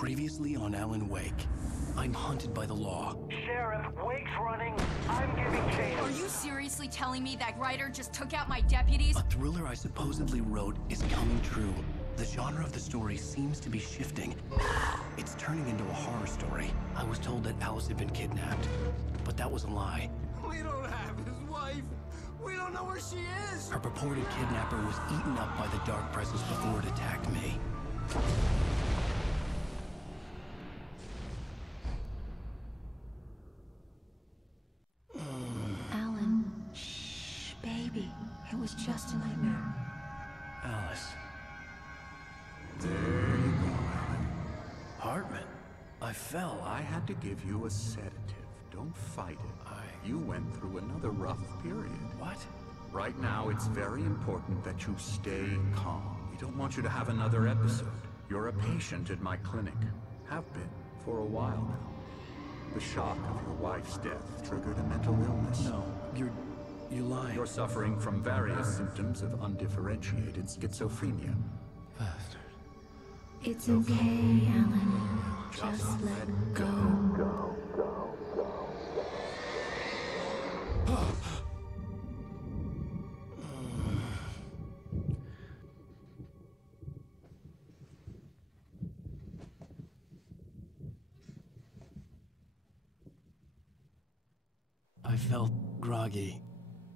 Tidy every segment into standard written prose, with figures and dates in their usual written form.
Previously on Alan Wake, I'm hunted by the law. Sheriff, Wake's running. I'm giving chase. Are you seriously telling me that writer just took out my deputies? A thriller I supposedly wrote is coming true. The genre of the story seems to be shifting. It's turning into a horror story. I was told that Alice had been kidnapped, but that was a lie. We don't have his wife. We don't know where she is. Her purported kidnapper was eaten up by the dark presence before it attacked me. Alan, shh, baby. It was just a nightmare. Alice. There you go, Alan. Hartman. I fell. I had to give you a sedative. Don't fight it. You went through another rough period. What? Right now, it's very important that you stay calm. We don't want you to have another episode. You're a patient at my clinic. Have been for a while now. The shock of your wife's death triggered a mental illness. No, you're lying. You're suffering from various symptoms of undifferentiated schizophrenia. Bastard. It's okay, Alan. Just let go. I felt groggy.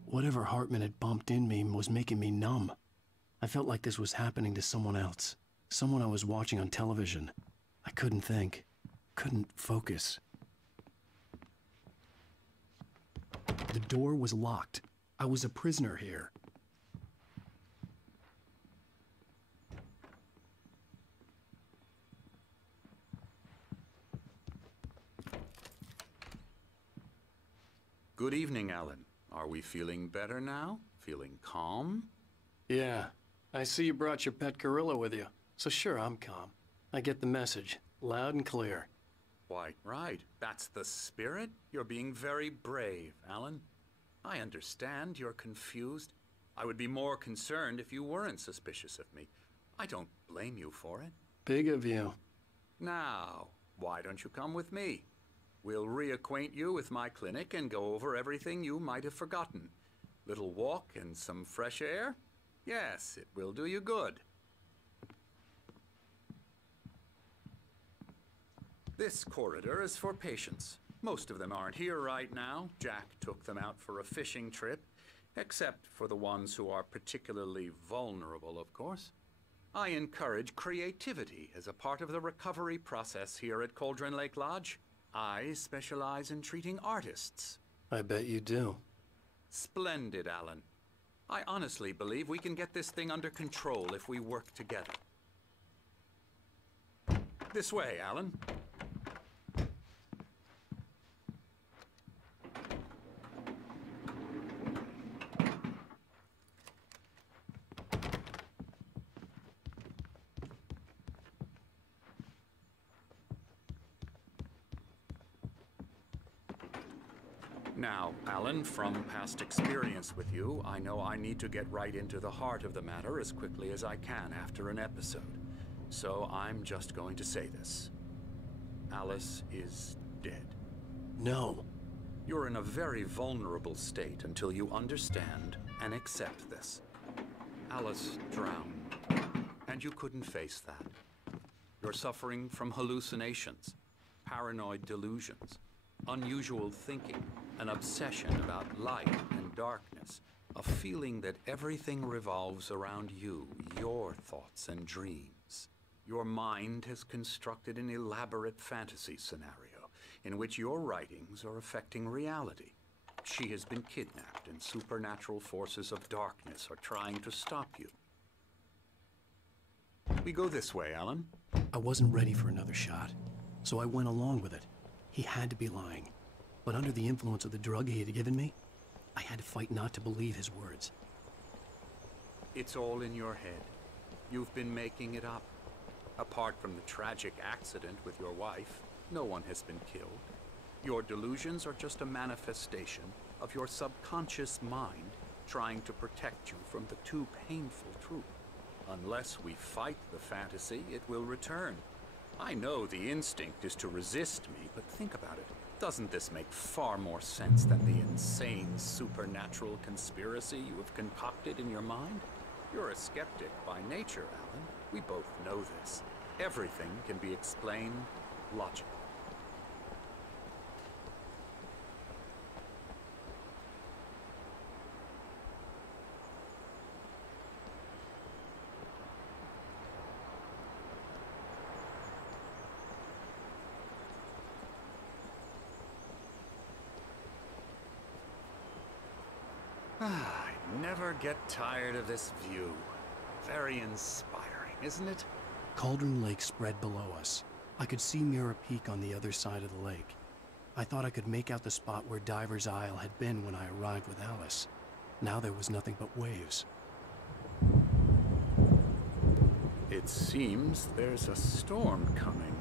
Whatever Hartman had bumped in me was making me numb. I felt like this was happening to someone else. Someone I was watching on television. I couldn't think. Couldn't focus. The door was locked. I was a prisoner here. Good evening, Alan. Are we feeling better now? Feeling calm? Yeah. I see you brought your pet gorilla with you. So sure, I'm calm. I get the message. Loud and clear. Why, right. That's the spirit. You're being very brave, Alan. I understand you're confused. I would be more concerned if you weren't suspicious of me. I don't blame you for it. Big of you. Now, why don't you come with me? We'll reacquaint you with my clinic and go over everything you might have forgotten. Little walk and some fresh air? Yes, it will do you good. This corridor is for patients. Most of them aren't here right now. Jack took them out for a fishing trip, except for the ones who are particularly vulnerable, of course. I encourage creativity as a part of the recovery process here at Cauldron Lake Lodge. I specialize in treating artists. I bet you do. Splendid, Alan. I honestly believe we can get this thing under control if we work together. This way, Alan. Now, Alan, from past experience with you, I know I need to get right into the heart of the matter as quickly as I can after an episode. So I'm just going to say this. Alice is dead. No. You're in a very vulnerable state until you understand and accept this. Alice drowned, and you couldn't face that. You're suffering from hallucinations, paranoid delusions, unusual thinking, an obsession about light and darkness, a feeling that everything revolves around you, your thoughts and dreams. Your mind has constructed an elaborate fantasy scenario in which your writings are affecting reality. She has been kidnapped and supernatural forces of darkness are trying to stop you. We go this way, Alan. I wasn't ready for another shot, so I went along with it. He had to be lying. But under the influence of the drug he had given me, I had to fight not to believe his words. It's all in your head. You've been making it up. Apart from the tragic accident with your wife, no one has been killed. Your delusions are just a manifestation of your subconscious mind trying to protect you from the too painful truth. Unless we fight the fantasy, it will return. I know the instinct is to resist me, but think about it. Doesn't this make far more sense than the insane supernatural conspiracy you have concocted in your mind? You're a skeptic by nature, Alan. We both know this. Everything can be explained logically. I never get tired of this view. Very inspiring, isn't it? Cauldron Lake spread below us. I could see Mirror Peak on the other side of the lake. I thought I could make out the spot where Diver's Isle had been when I arrived with Alice. Now there was nothing but waves. It seems there's a storm coming.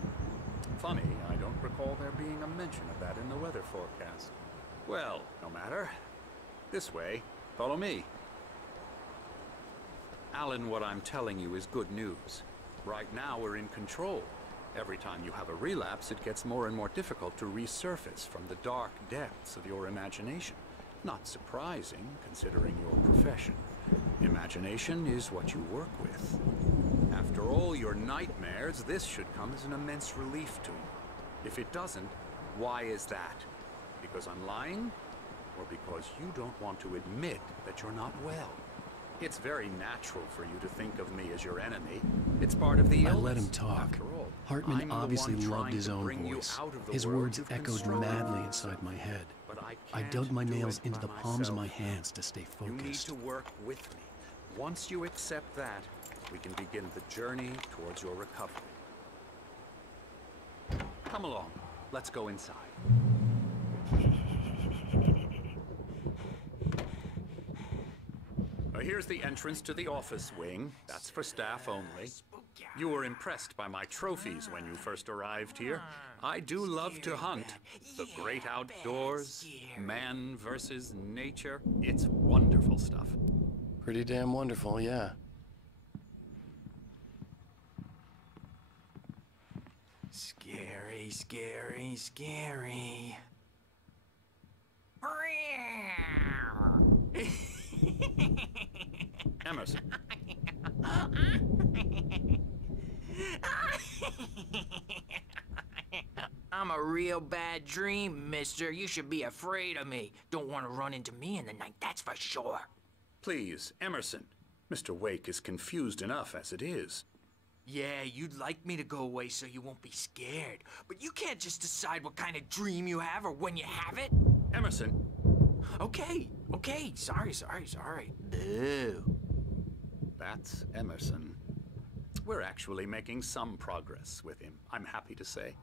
Funny, I don't recall there being a mention of that in the weather forecast. Well, no matter. This way. Follow me. Alan, what I'm telling you is good news. Right now, we're in control. Every time you have a relapse, it gets more and more difficult to resurface from the dark depths of your imagination. Not surprising, considering your profession. Imagination is what you work with. After all your nightmares, this should come as an immense relief to you. If it doesn't, why is that? Because I'm lying? Or because you don't want to admit that you're not well? It's very natural for you to think of me as your enemy. It's part of the illness. I let him talk. After all, Hartman I'm the obviously one loved trying his to own bring you voice. out of the His world words you've echoed constructed. madly inside my head. But I can't dug my do nails it into by the palms of my myself. hands to stay You need focused. to work with me. Once you accept that, we can begin the journey towards your recovery. Come along. Let's go inside. Here's the entrance to the office wing. That's for staff only. You were impressed by my trophies when you first arrived here. I do love to hunt. The great outdoors, man versus nature. It's wonderful stuff. Pretty damn wonderful, yeah. Scary, scary, scary. Emerson. I'm a real bad dream, mister. You should be afraid of me. Don't want to run into me in the night, that's for sure. Please, Emerson. Mr. Wake is confused enough as it is. Yeah, you'd like me to go away so you won't be scared. But you can't just decide what kind of dream you have or when you have it. Emerson. Okay. Sorry. Boo. That's Emerson. We're actually making some progress with him, I'm happy to say.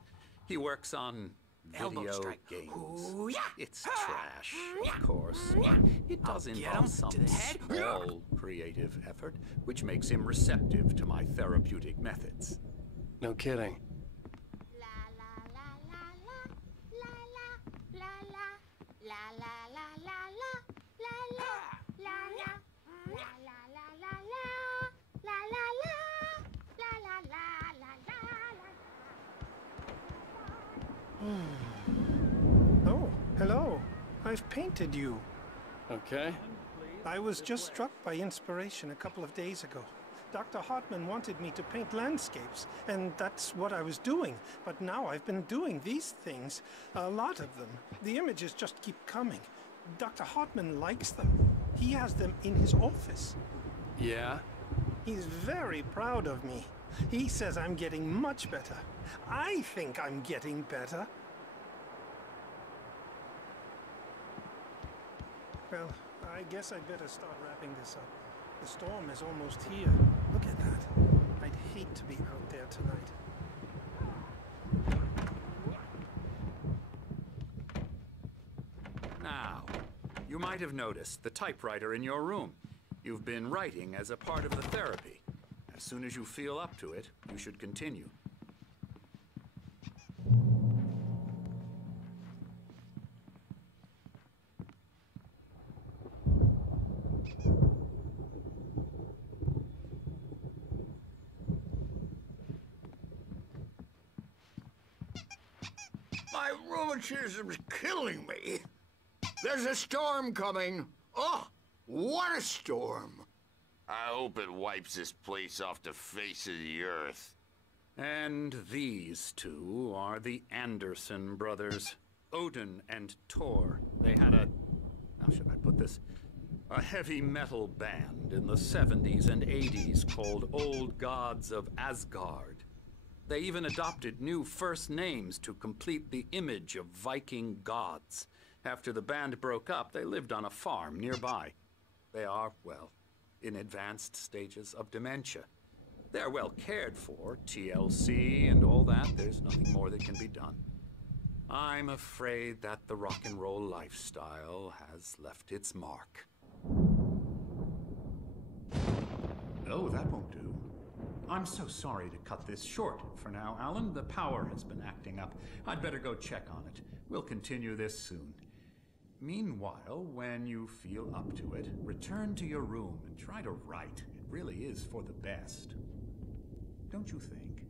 He works on Elbow video strike. games. Ooh, yeah. It's trash, of course, but it does I'll get involve him some to the head. small creative effort, which makes him receptive to my therapeutic methods. No kidding. Oh, hello. I've painted you. Okay. I was just struck by inspiration a couple of days ago. Dr. Hartman wanted me to paint landscapes, and that's what I was doing. But now I've been doing these things, a lot of them. The images just keep coming. Dr. Hartman likes them. He has them in his office. Yeah? He's very proud of me. He says I'm getting much better. I think I'm getting better. Well, I guess I'd better start wrapping this up. The storm is almost here. Look at that. I'd hate to be out there tonight. Now, you might have noticed the typewriter in your room. You've been writing as a part of the therapy. As soon as you feel up to it, you should continue. rheumatism's killing me. There's a storm coming. Oh, what a storm. I hope it wipes this place off the face of the earth. And these two are the Anderson brothers, Odin and Tor. They had how should I put this? A heavy metal band in the 70s and 80s called Old Gods of Asgard. They even adopted new first names to complete the image of Viking gods. After the band broke up, they lived on a farm nearby. They are, well, in advanced stages of dementia. They're well cared for, TLC and all that. There's nothing more that can be done. I'm afraid that the rock and roll lifestyle has left its mark. Oh, that won't do. I'm so sorry to cut this short for now, Alan. The power has been acting up. I'd better go check on it. We'll continue this soon. Meanwhile, when you feel up to it, return to your room and try to write. It really is for the best. Don't you think?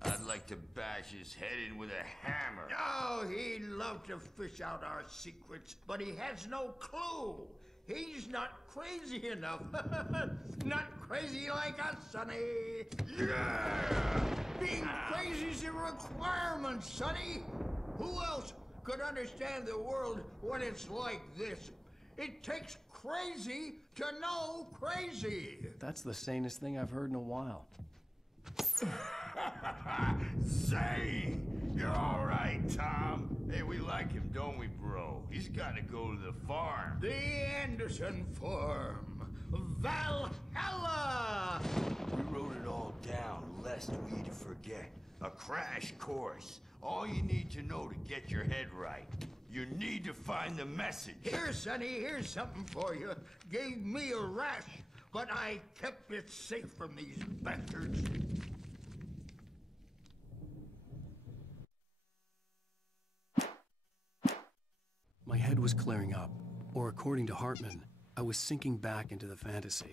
I'd like to bash his head in with a hammer. Oh, he'd love to fish out our secrets, but he has no clue. He's not crazy enough. Not crazy like us, Sonny. Yeah! Being crazy's a requirement, Sonny. Who else could understand the world when it's like this? It takes crazy to know crazy. That's the sanest thing I've heard in a while. Say, you're all right, Tom. Hey, we like him, don't we, bro? He's got to go to the farm. The Anderson farm. Valhalla! We wrote it all down, lest we forget. A crash course. All you need to know to get your head right. You need to find the message. Here, Sonny, here's something for you. Gave me a rash, but I kept it safe from these bastards. My head was clearing up, or according to Hartman, I was sinking back into the fantasy.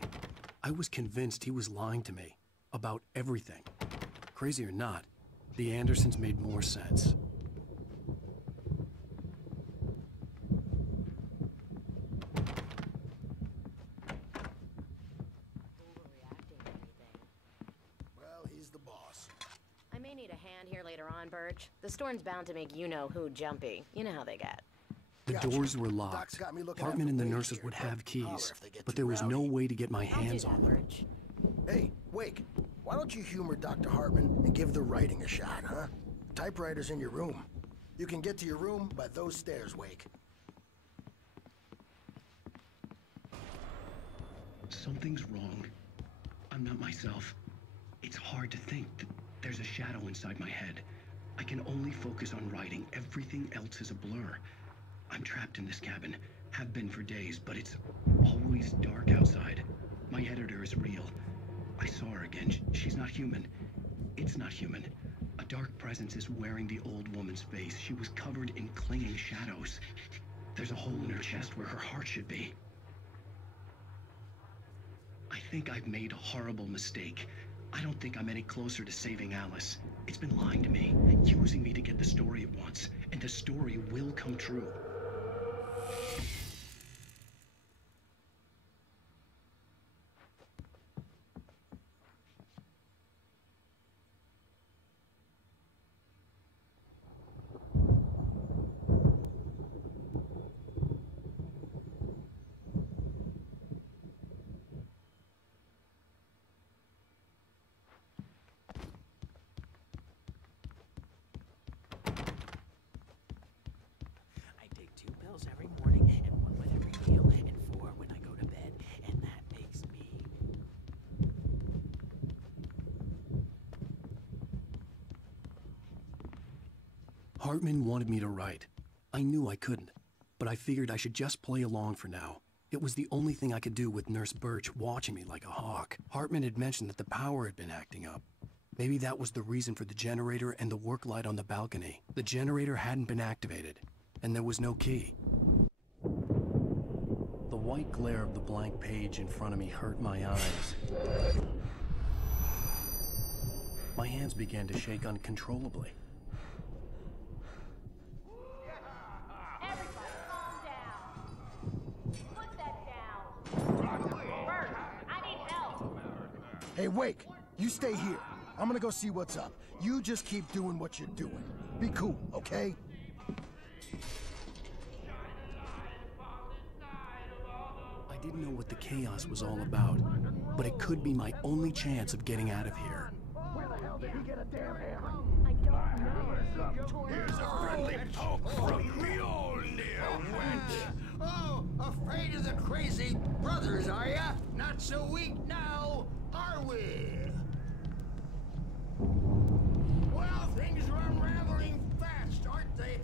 I was convinced he was lying to me about everything. Crazy or not, the Andersons made more sense. Well, he's the boss. I may need a hand here later on, Birch. The storm's bound to make you-know-who jumpy. You know how they get. The doors were locked. Hartman and the nurses would have keys, but there was no way to get my hands on them. Hey, Wake, why don't you humor Dr. Hartman and give the writing a shot, huh? Typewriter's in your room. You can get to your room by those stairs, Wake. Something's wrong. I'm not myself. It's hard to think that there's a shadow inside my head. I can only focus on writing. Everything else is a blur. I'm trapped in this cabin. Have been for days, but it's always dark outside. My editor is real. I saw her again. She's not human. It's not human. A dark presence is wearing the old woman's face. She was covered in clinging shadows. There's a hole in her chest where her heart should be. I think I've made a horrible mistake. I don't think I'm any closer to saving Alice. It's been lying to me, using me to get the story it wants, and the story will come true. Every morning, and 1 with every meal, and 4 when I go to bed, and that makes me... Hartman wanted me to write. I knew I couldn't, but I figured I should just play along for now. It was the only thing I could do with Nurse Birch watching me like a hawk. Hartman had mentioned that the power had been acting up. Maybe that was the reason for the generator and the work light on the balcony. The generator hadn't been activated, and there was no key. The white glare of the blank page in front of me hurt my eyes. My hands began to shake uncontrollably. Everybody, calm down. Put that down. Bert, I need help. Hey, Wake, you stay here. I'm gonna go see what's up. You just keep doing what you're doing. Be cool, okay? I didn't know what the chaos was all about, but it could be my only chance of getting out of here. Where the hell did he get a damn hammer? I don't know. Here's a friendly poke from Mjolnir, wench. Oh, afraid of the crazy brothers, are ya? Not so weak now, are we? Well, things are unraveling fast, aren't they?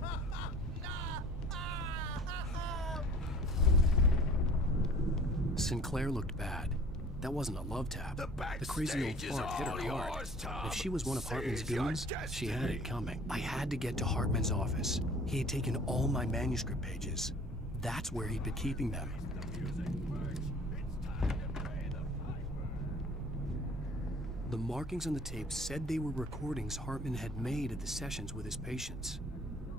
Sinclair looked bad. That wasn't a love tap. The crazy old fart hit her hard. If she was one of Hartman's goons, she had it coming. I had to get to Hartman's office. He had taken all my manuscript pages. That's where he'd been keeping them. The markings on the tape said they were recordings Hartman had made at the sessions with his patients.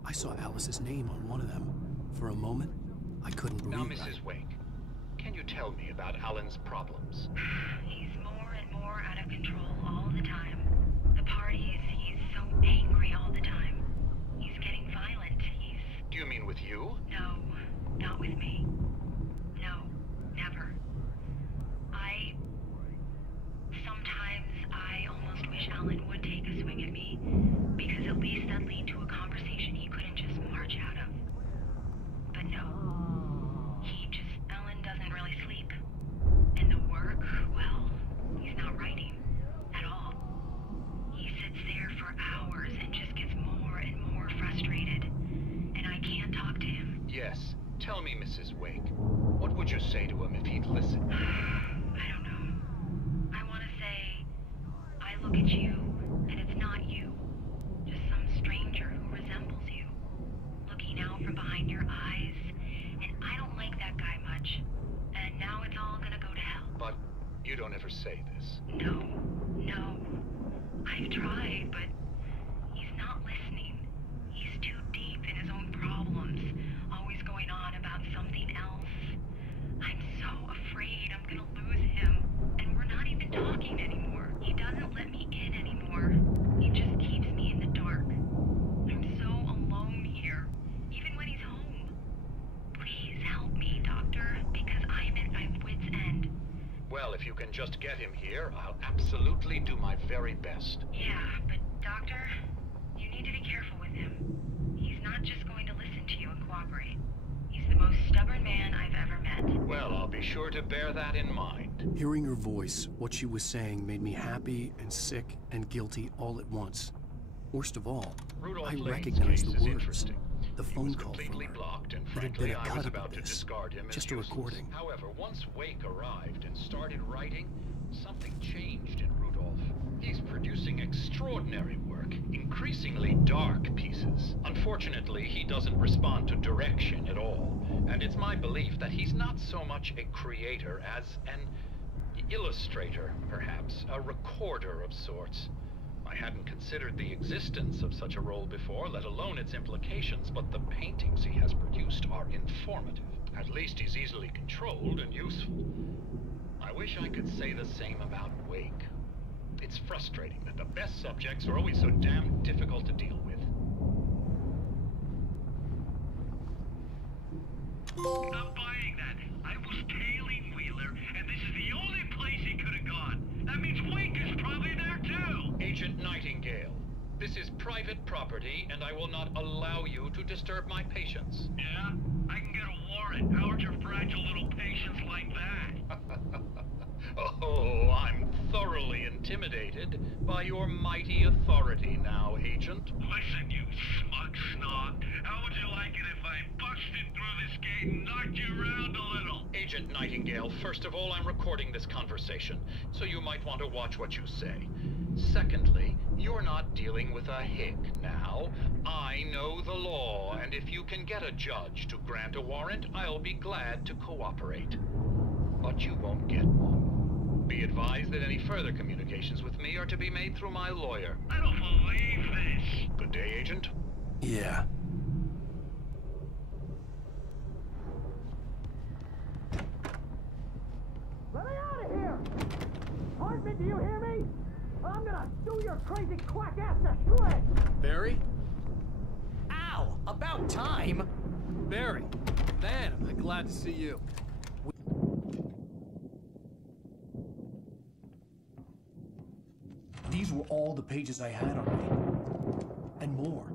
I saw Alice's name on one of them. For a moment, I couldn't believe Now, that. Mrs. Wake, can you tell me about Alan's problems? He's more and more out of control all the time. The parties, he's so angry all the time. He's getting violent. Do you mean with you? No, not with me. No, never. Sometimes I almost wish Alan would take a swing at me, because at least that'd lead to a conversation he couldn't just march out of. But no. Alan doesn't really sleep. And the work, well, he's not writing at all. He sits there for hours and just gets more and more frustrated. And I can't talk to him. Yes. Tell me, Mrs. Wake, what would you say to him if he'd listen? I don't know. I want to say, I look at you, and it's not you. Just some stranger who resembles you. Looking out from behind your eyes. And I don't like that guy much. And now it's all gonna go to hell. But you don't ever say this. No. I've tried, but he's not listening. He's too deep in his own problems, always going on about something else. I'm so afraid I'm gonna lose him, and we're not even talking anymore. He doesn't let me in anymore. He just keeps me in the dark. I'm so alone here, even when he's home. Please help me, Doctor, because I'm at my wit's end. Well, if you can just get him here, I'll absolutely do my very best. Yeah, but Doctor, you need to be careful with him. He's not just going to listen to you and cooperate. He's the most stubborn man I've ever met. Well, I'll be sure to bear that in mind. Hearing her voice, what she was saying made me happy and sick and guilty all at once. Worst of all, I recognized the words. The phone call from her. Blocked, and It had been frankly, a I cut was up about of to this. discard him as Just a useless. recording. However, once Wake arrived and started writing, something changed in Rudolph. He's producing extraordinary work, increasingly dark pieces. Unfortunately, he doesn't respond to direction at all, and it's my belief that he's not so much a creator as an illustrator, perhaps, a recorder of sorts. I hadn't considered the existence of such a role before, let alone its implications, but the paintings he has produced are informative. At least he's easily controlled and useful. I wish I could say the same about Wake. It's frustrating that the best subjects are always so damn difficult to deal with. I'm buying that. I was tailing Wheeler, and this is the only place he could have gone. That means Wake is probably there too. Agent Nightingale, this is private property, and I will not allow you to disturb my patients. Yeah? I can get a warrant. How would your fragile little patients like that? Oh, I'm thoroughly intimidated by your mighty authority now, Agent. Listen, you smug snob. How would you like it if I busted through this gate and knocked you around a little? Agent Nightingale, first of all, I'm recording this conversation, so you might want to watch what you say. Secondly, you're not dealing with a hick now. I know the law, and if you can get a judge to grant a warrant, I'll be glad to cooperate. But you won't get one. Be advised that any further communications with me are to be made through my lawyer. I don't believe this. Good day, Agent. Yeah. Let me out of here! Hartman, do you hear me? I'm gonna do your crazy quack ass to shreds! Barry? Ow! About time! Barry, man, am I glad to see you. These were all the pages I had on me. And more.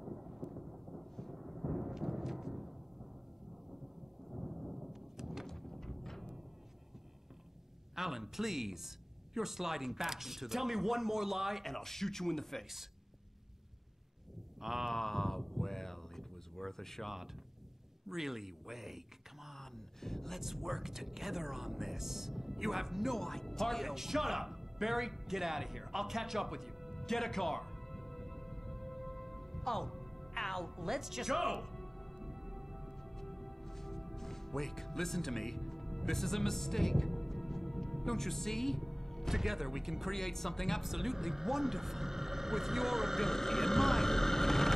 Alan, please. You're sliding back into the... Tell me one more lie and I'll shoot you in the face. Ah, well, it was worth a shot. Really, Wake, come on. Let's work together on this. You have no idea... Hartman, shut up! Barry, get out of here. I'll catch up with you. Get a car. Oh, Al, let's just... Go! Wake, listen to me. This is a mistake. Don't you see? Together we can create something absolutely wonderful. With your ability and mine.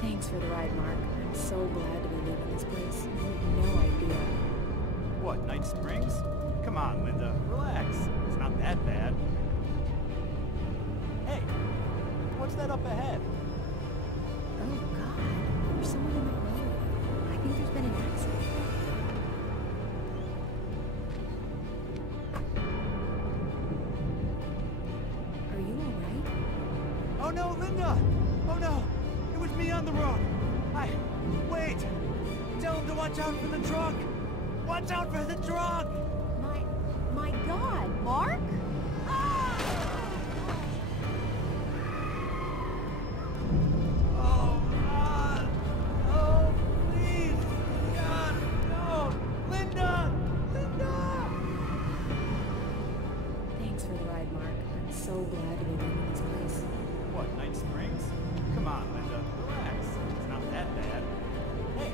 Thanks for the ride, Mark. I'm so glad to be leaving this place. You have no idea. What, Night Springs? Come on, Linda. Relax. It's not that bad. Hey, what's that up ahead? Oh, God. There's someone in the road. I think there's been an accident. no, Linda! Oh no! It was me on the road! Wait! Tell him to watch out for the truck! Watch out for the truck! My God, Mark? Oh, God! Oh, please! God, no! Linda! Linda! Thanks for the ride, Mark. I'm so glad to be leaving this place. What, Night Springs? Come on, Linda. Relax. It's not that bad. Hey,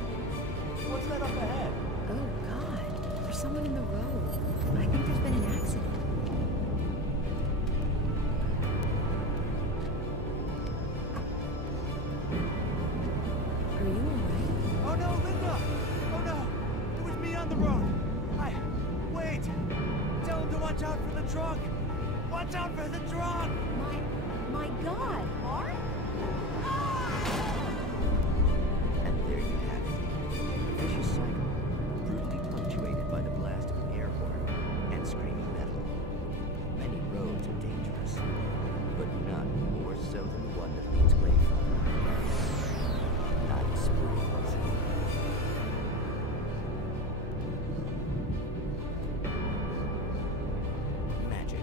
what's that up ahead? Oh, God. There's someone in the road. I think there's been an accident. Are you alright? Oh no, Linda! Oh no! It was me on the road! Wait! Tell him to watch out for the truck! Watch out for the truck! My God, Mark? And there you have it. A vicious cycle, brutally punctuated by the blast of an air horn and screaming metal. Many roads are dangerous, but none more so than the one that leads away from them. Night Springs. Magic.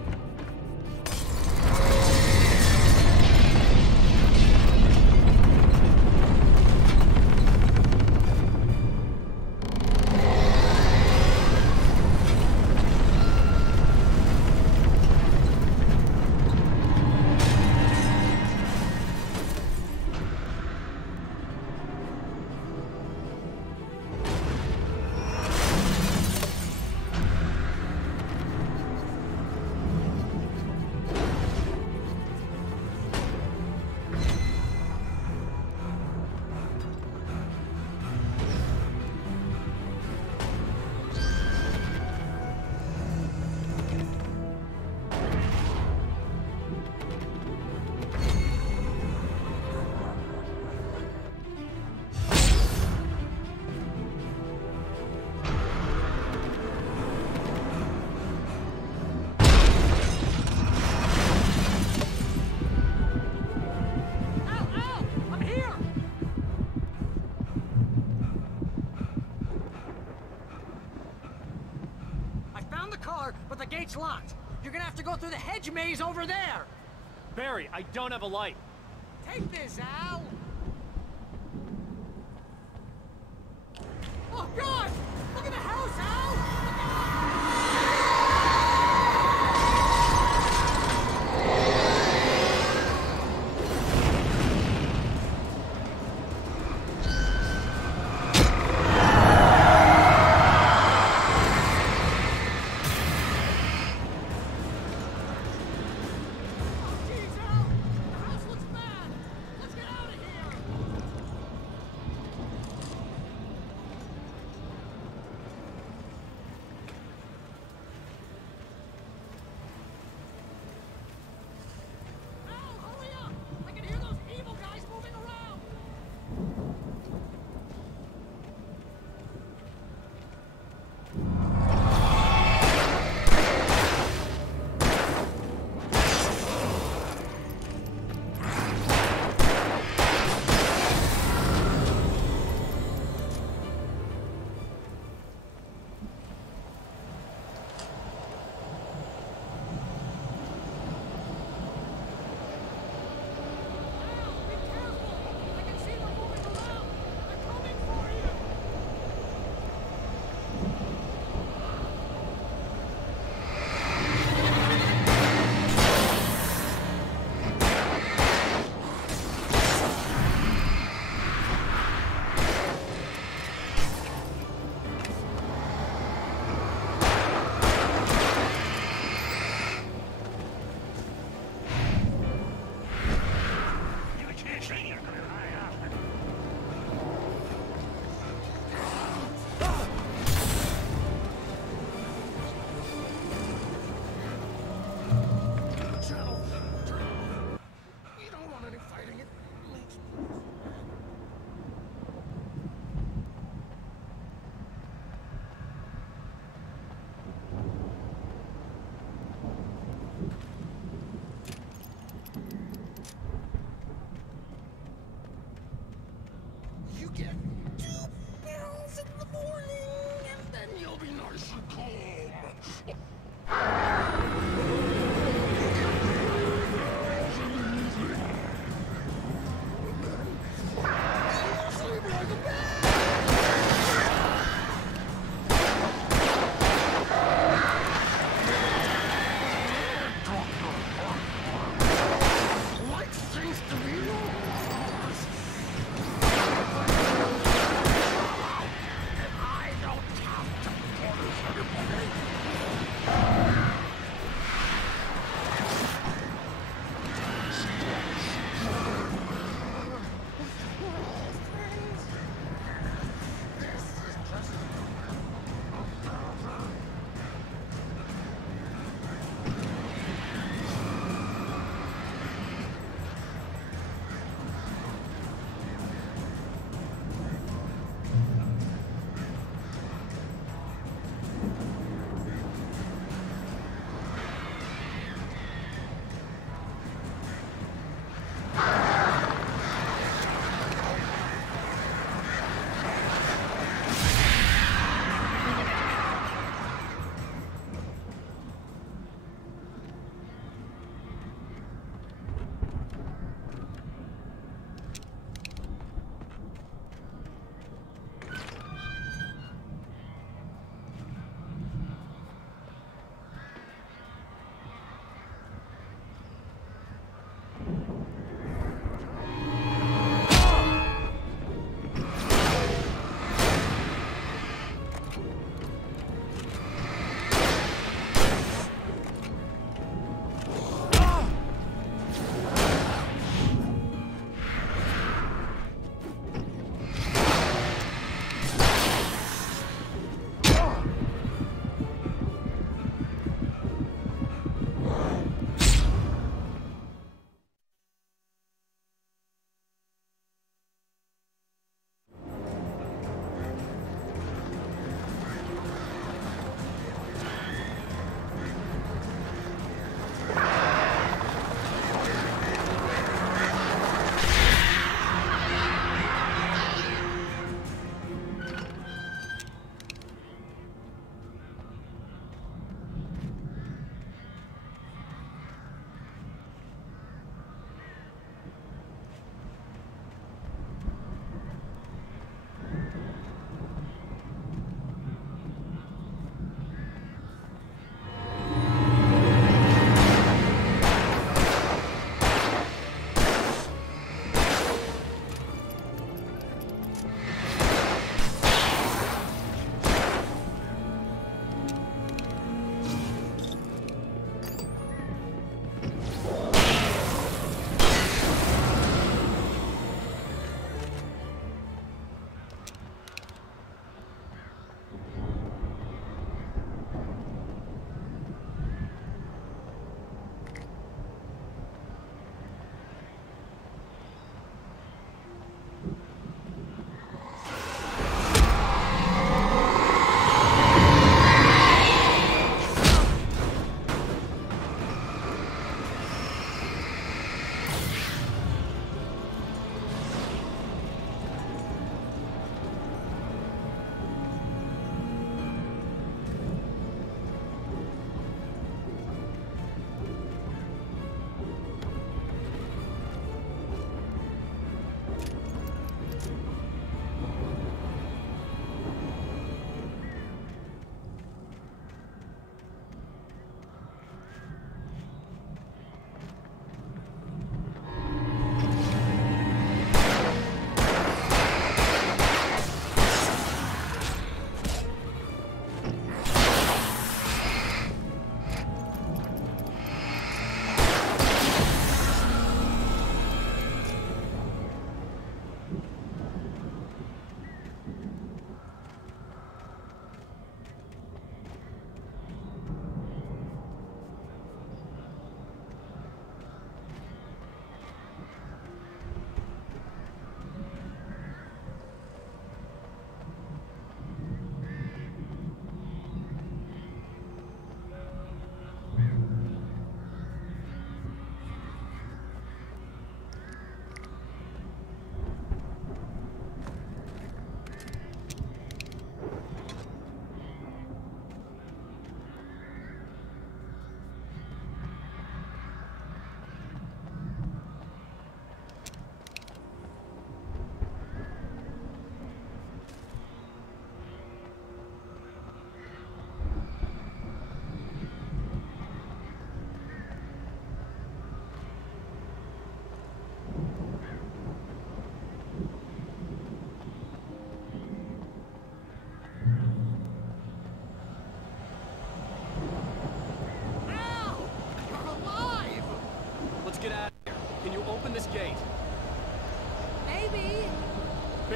The gate's locked. You're gonna have to go through the hedge maze over there. Barry, I don't have a light. Take this, Al. Oh, God! Look at the house, Al! Jeez, Al! The house looks bad! Let's get out of here! you get 2 pills in the morning, and then you'll be nice and calm. Sleep like a baby. Life seems to be yours. And I don't have to punish anybody.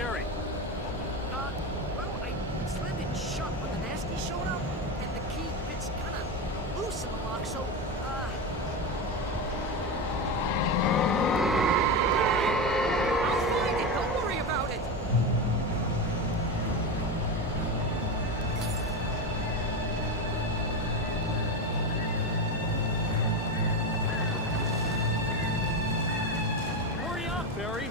Barry? Well, I slammed it shut when the nasty showed up, and the key fits kind of loose in the lock, so, I'll find it, don't worry about it! Hurry up, Barry!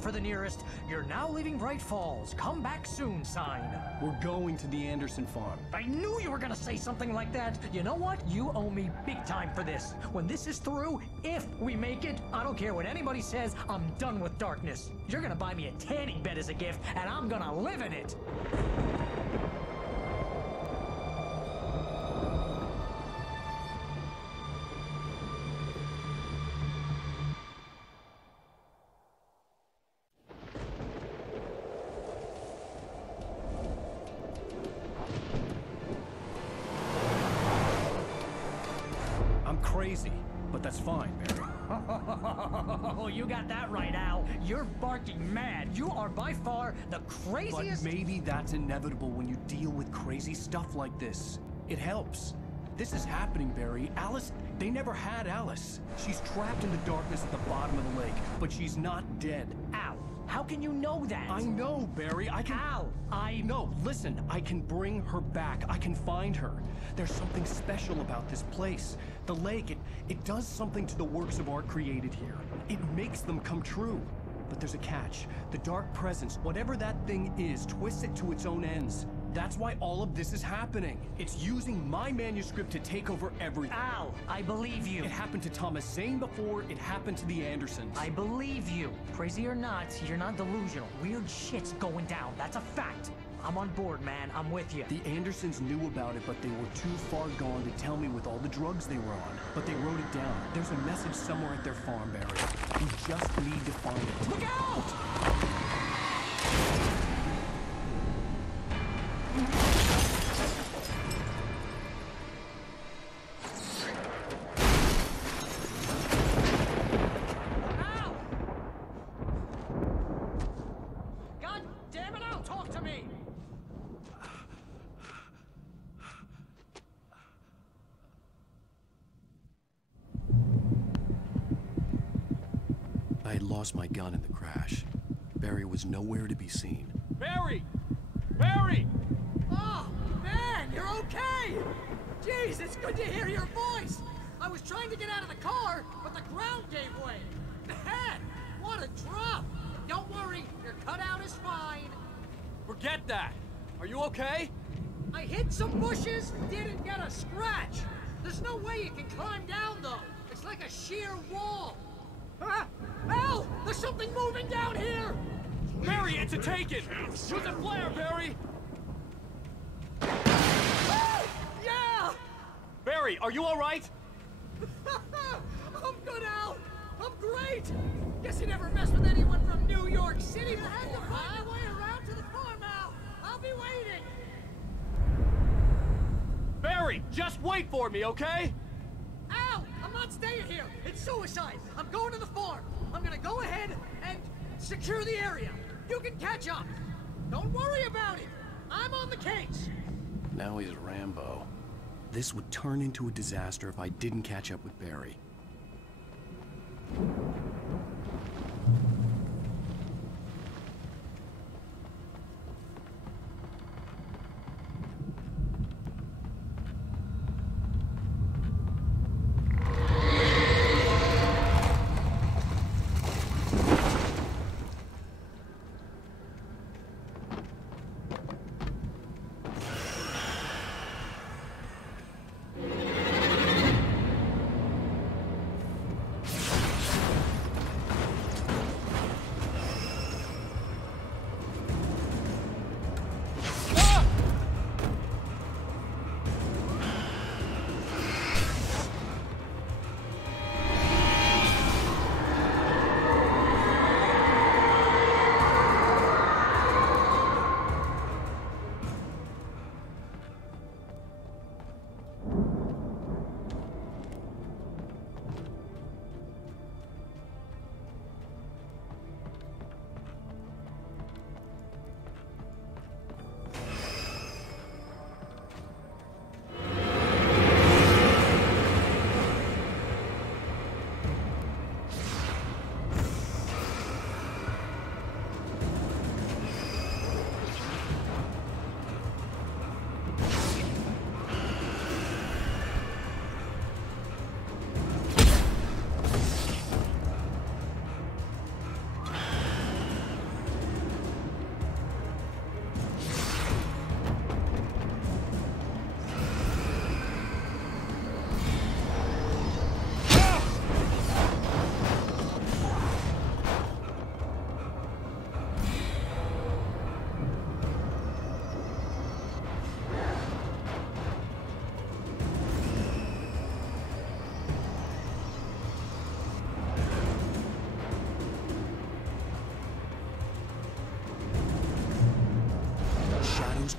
For the nearest, you're now leaving Bright Falls. Come back soon sign. We're going to the Anderson farm. I knew you were gonna say something like that. You know what? You owe me big time for this. When this is through, if we make it, I don't care what anybody says, I'm done with darkness. You're gonna buy me a tanning bed as a gift, and I'm gonna live in it. Crazy, but that's fine, Barry. Oh, you got that right, Al. You're barking mad. You are by far the craziest... But maybe that's inevitable when you deal with crazy stuff like this. It helps. This is happening, Barry. Alice, they never had Alice. She's trapped in the darkness at the bottom of the lake, but she's not dead. Al, how can you know that? I know, Barry. I can... Al, No, listen. I can bring her back. I can find her. There's something special about this place. The lake, it does something to the works of art created here. It makes them come true. But there's a catch. The dark presence, whatever that thing is, twists it to its own ends. That's why all of this is happening. It's using my manuscript to take over everything. Al, I believe you. It happened to Thomas Zane before, it happened to the Andersons. I believe you. Crazy or not, you're not delusional. Weird shit's going down. That's a fact. I'm on board, man. I'm with you. The Andersons knew about it, but they were too far gone to tell me with all the drugs they were on. But they wrote it down. There's a message somewhere at their farm, Barry. We just need to find it. Look out! Lost my gun in the crash. Barry was nowhere to be seen. Barry! Barry! Oh, man, you're okay! Jeez, it's good to hear your voice! I was trying to get out of the car, but the ground gave way. Man, what a drop! Don't worry, your cutout is fine. Forget that! Are you okay? I hit some bushes, didn't get a scratch. There's no way you can climb down, though. It's like a sheer wall. Ah! Al! There's something moving down here! Barry, it's a taken! Use a flare, Barry! Ah! Yeah! Barry, are you alright? I'm good, Al! I'm great! Guess you never mess with anyone from New York City. You had to find a way around to the farm, Al! I'll be waiting! Barry, just wait for me, okay? Al, I'm not staying here. It's suicide. I'm going to the farm. I'm gonna go ahead and secure the area. You can catch up. Don't worry about it. I'm on the case. Now he's Rambo. This would turn into a disaster if I didn't catch up with Barry.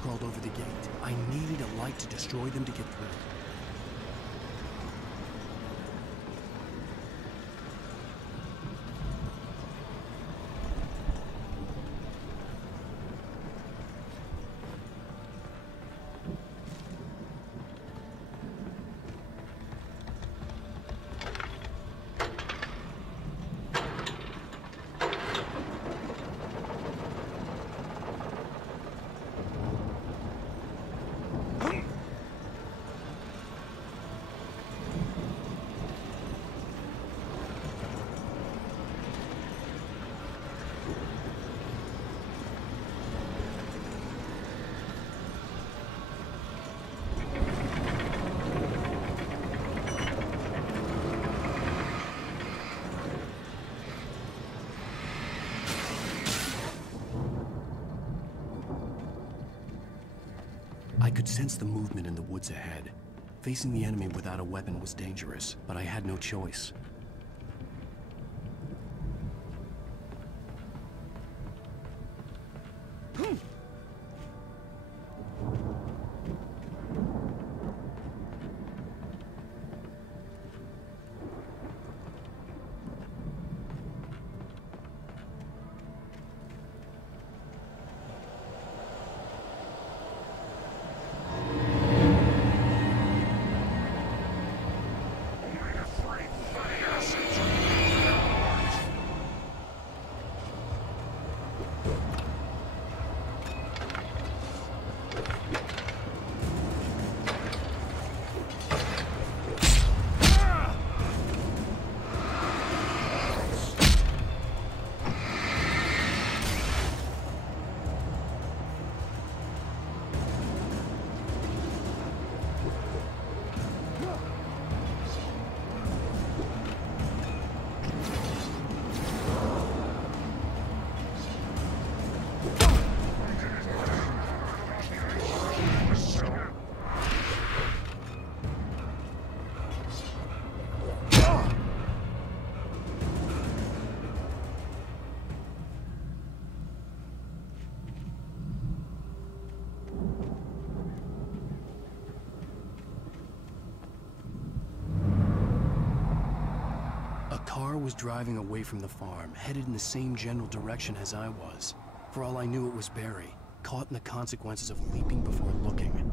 Crawled over the gate. I needed a light to destroy them to get through. I could sense the movement in the woods ahead. Facing the enemy without a weapon was dangerous, but I had no choice. car was driving away from the farm, headed in the same general direction as I was. For all I knew, it was Barry, caught in the consequences of leaping before looking.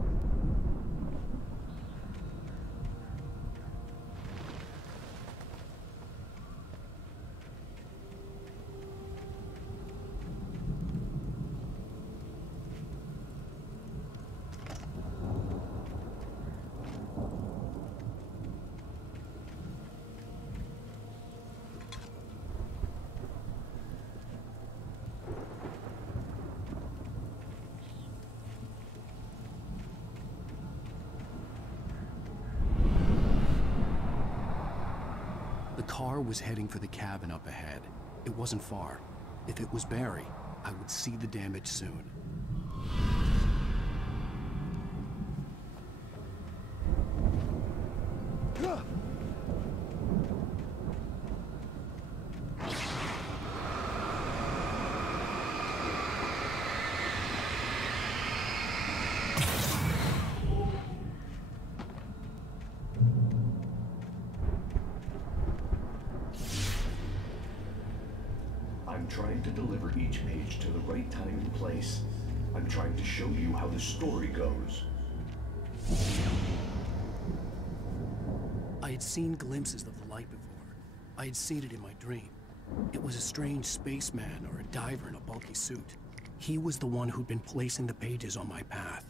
The car was heading for the cabin up ahead. It wasn't far. If it was Barry, I would see the damage soon. I'm trying to deliver each page to the right time and place. I'm trying to show you how the story goes. I had seen glimpses of the light before. I had seen it in my dream. It was a strange spaceman or a diver in a bulky suit. He was the one who'd been placing the pages on my path.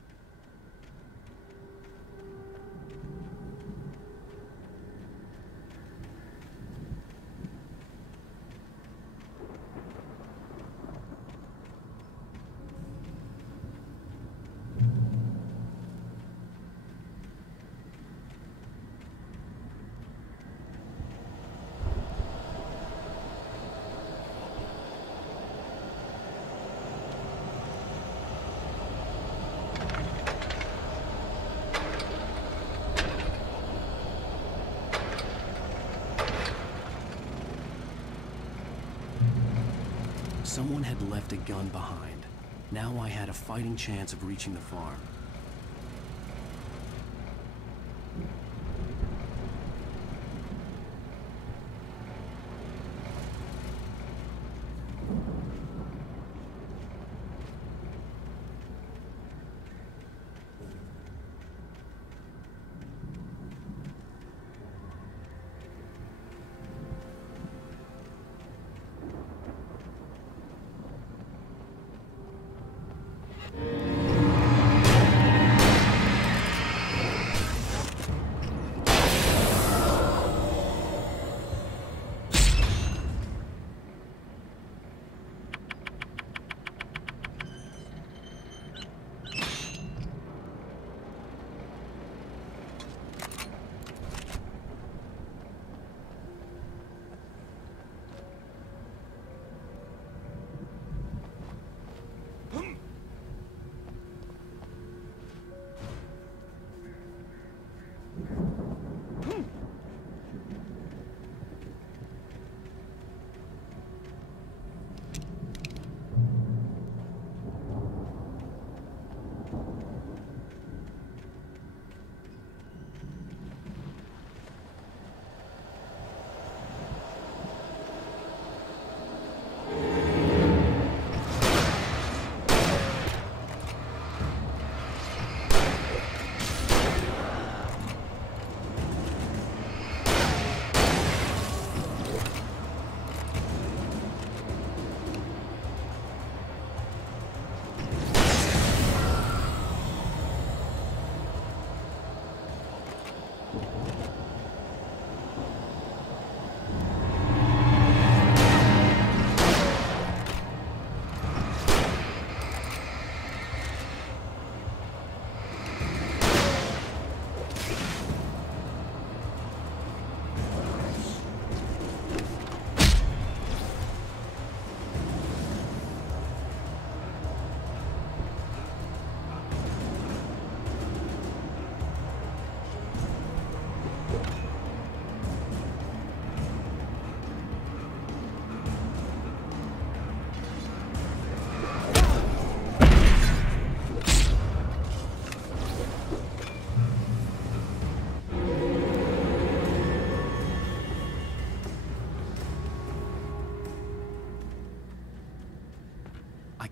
Someone had left a gun behind. Now I had a fighting chance of reaching the farm.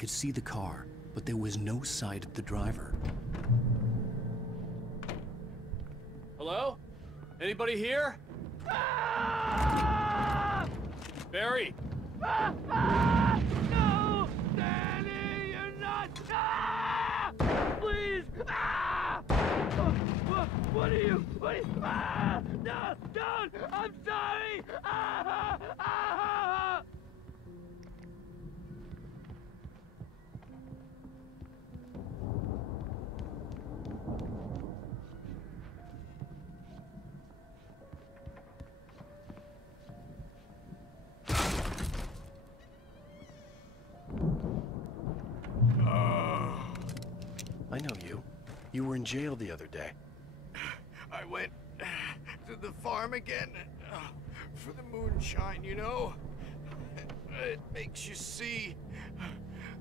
could see the car, but there was no sight of the driver. Hello? Anybody here? Barry! No! Danny, you're not... Please! What are you... No! Don't! I'm sorry! I know you. You were in jail the other day. I went to the farm again for the moonshine, you know? It makes you see.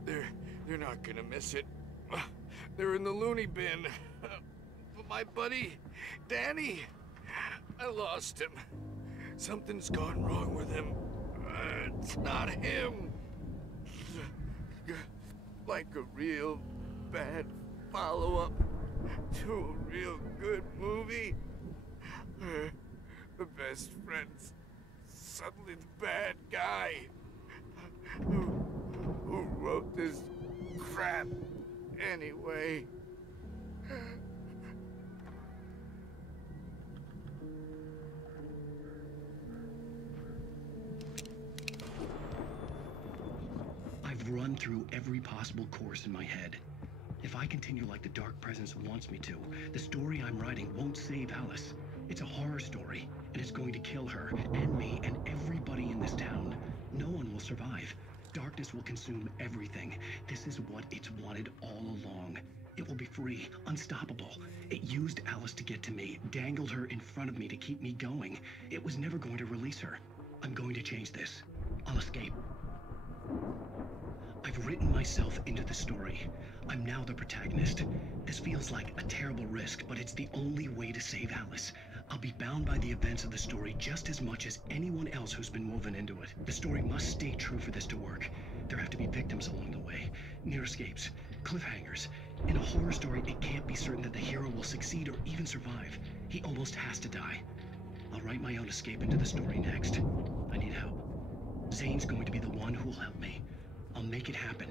They're not gonna miss it. They're in the loony bin. But my buddy, Danny, I lost him. Something's gone wrong with him. It's not him. Like a real bad follow-up to a real good movie. The best friend's suddenly the bad guy. Who wrote this crap anyway? I've run through every possible course in my head. If I continue like the Dark Presence wants me to, the story I'm writing won't save Alice. It's a horror story, and it's going to kill her, and me, and everybody in this town. No one will survive. Darkness will consume everything. This is what it's wanted all along. It will be free, unstoppable. It used Alice to get to me, dangled her in front of me to keep me going. It was never going to release her. I'm going to change this. I'll escape. I've written myself into the story. I'm now the protagonist. This feels like a terrible risk, but it's the only way to save Alice. I'll be bound by the events of the story just as much as anyone else who's been woven into it. The story must stay true for this to work. There have to be victims along the way, near escapes, cliffhangers. In a horror story, it can't be certain that the hero will succeed or even survive. He almost has to die. I'll write my own escape into the story next. I need help. Zane's going to be the one who'll help me. I'll make it happen.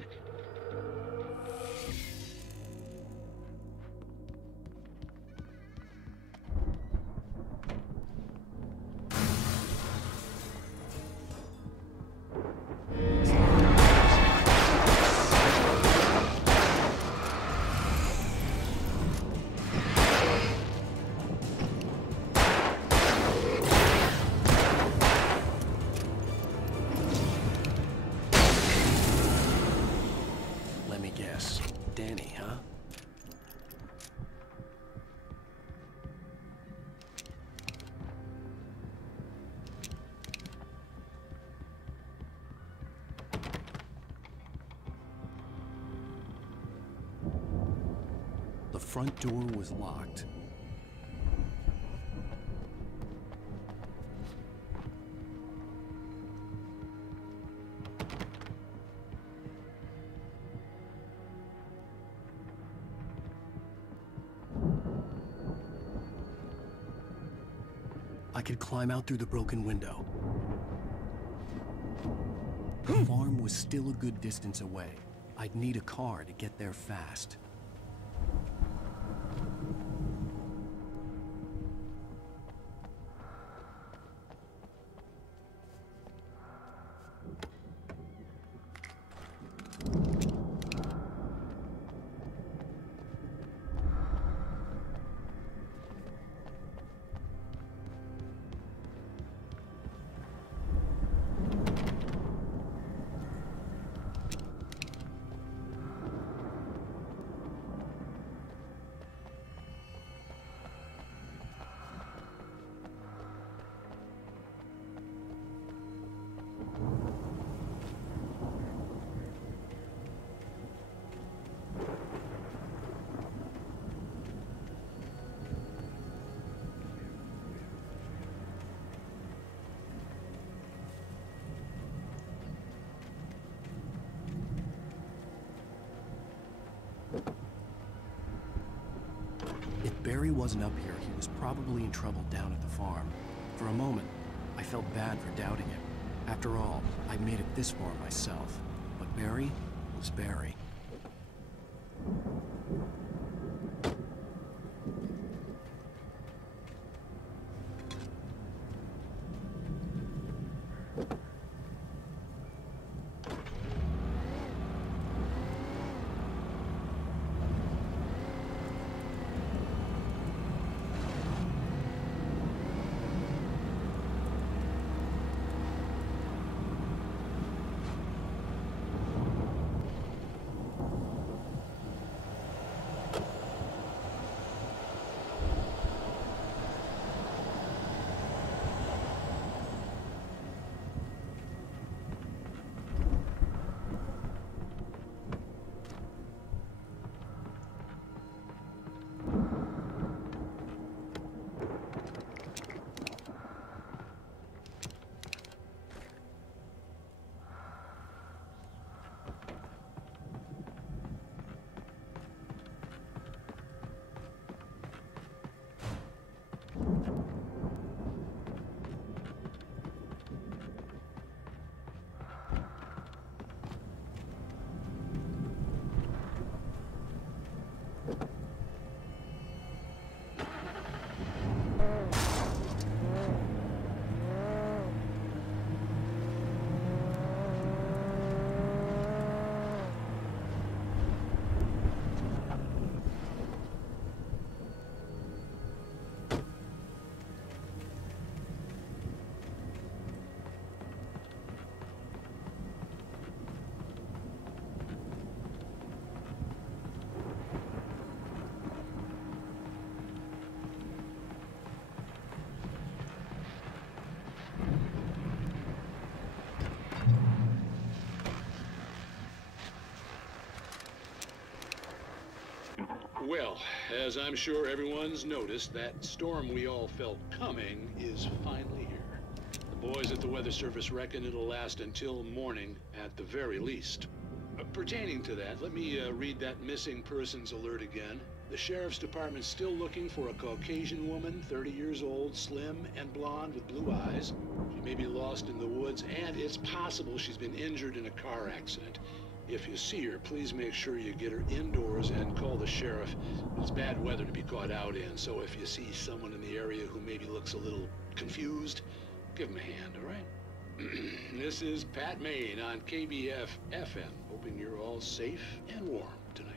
Danny, huh? The front door was locked. I could climb out through the broken window. The farm was still a good distance away. I'd need a car to get there fast. If Barry wasn't up here, he was probably in trouble down at the farm. For a moment, I felt bad for doubting him. After all, I'd made it this far myself. But Barry was Barry. Well, as I'm sure everyone's noticed, that storm we all felt coming is finally here. The boys at the Weather Service reckon it'll last until morning at the very least. Pertaining to that, let me read that missing persons alert again. The Sheriff's Department's still looking for a Caucasian woman, 30 years old, slim and blonde with blue eyes. She may be lost in the woods, and it's possible she's been injured in a car accident. If you see her, please make sure you get her indoors and call the sheriff. It's bad weather to be caught out in, so if you see someone in the area who maybe looks a little confused, give them a hand, all right? This is Pat Maine on KBF FM, hoping you're all safe and warm tonight.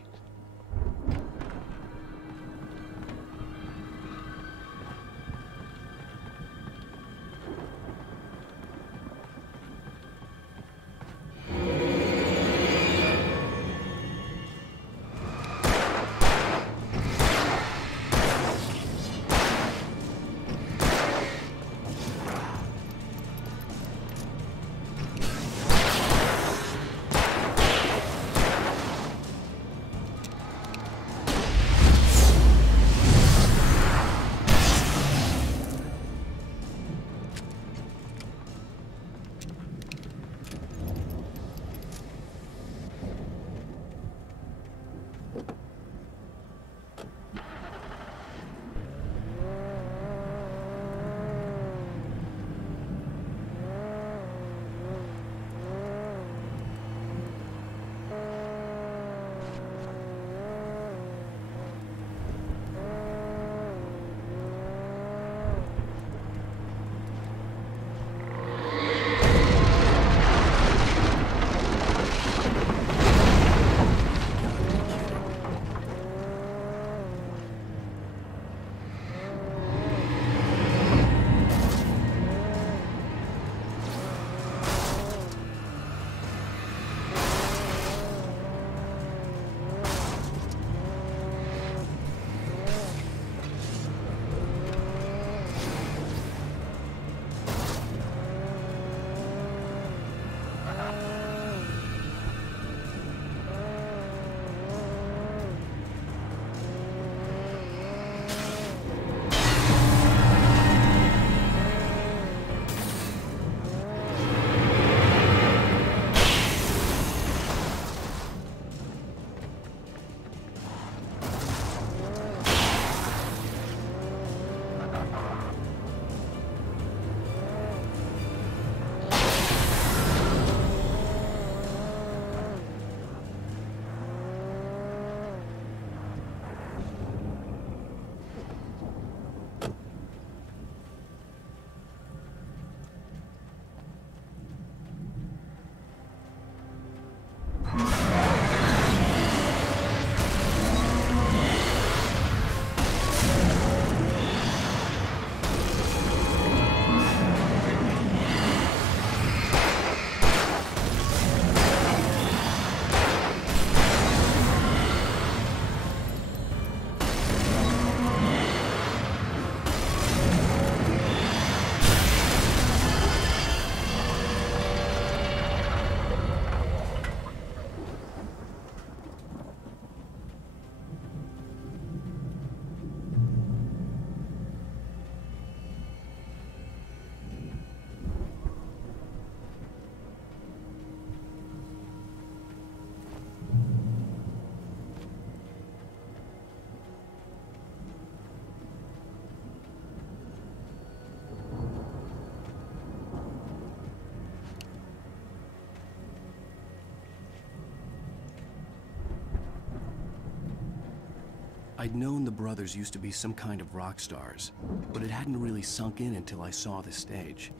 I'd known the brothers used to be some kind of rock stars, but it hadn't really sunk in until I saw the stage.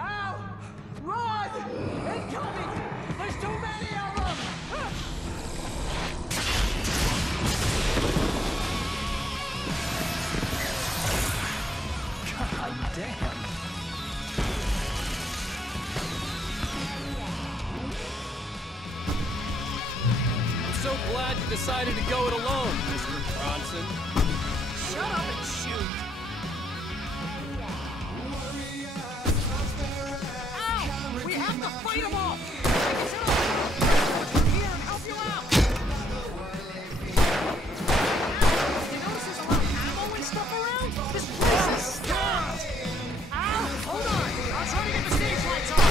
Ow! Run! Incoming! There's too many of them! God damn! I'm so glad you decided to go it alone, Mr. Bronson. Shut up and shoot! Ow! We have to fight them off! Here, help you out! You notice there's a lot of ammo and stuff around? This place is stopped! Ow! Hold on! I'll try to get the stage lights on!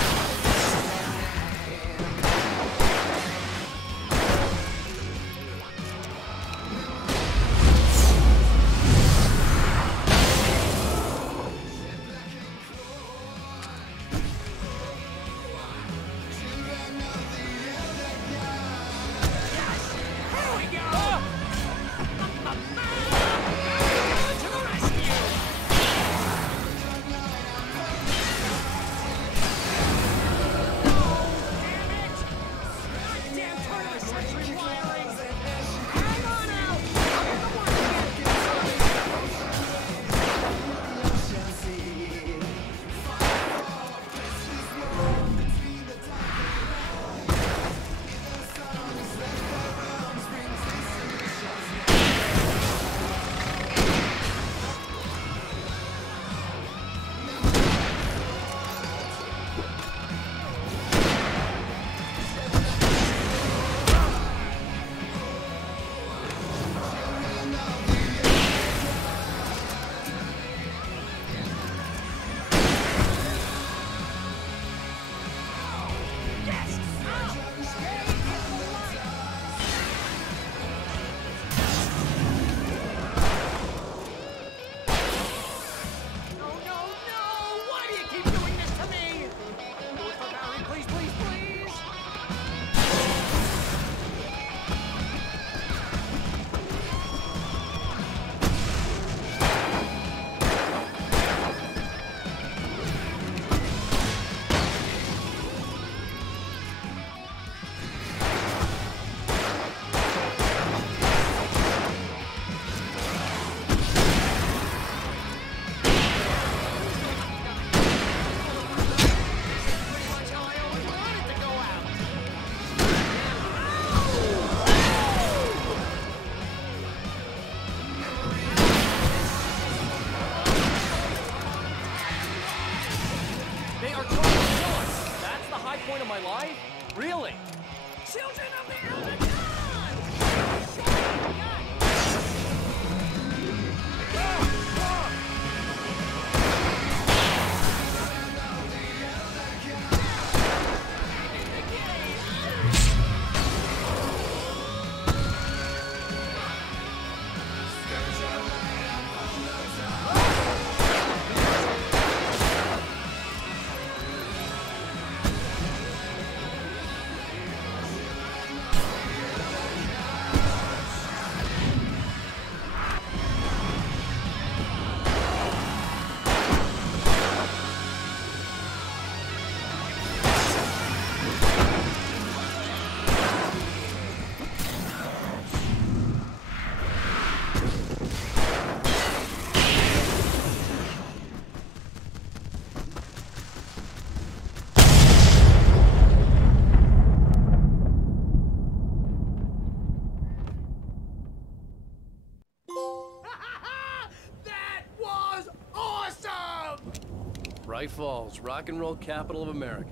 Really? Children of the Elder Bright Falls, rock and roll capital of America.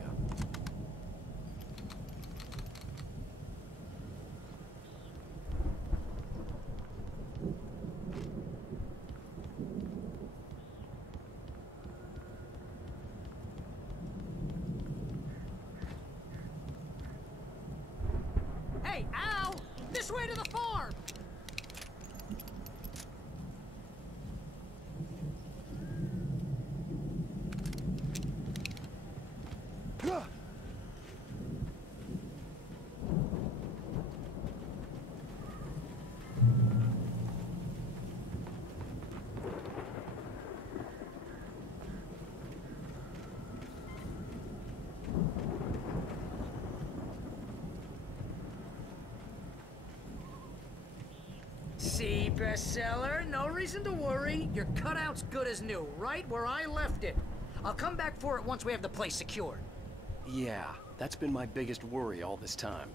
Hey, Al! This way to the farm! See, bestseller? No reason to worry. Your cutout's good as new, right where I left it. I'll come back for it once we have the place secured. Yeah, that's been my biggest worry all this time.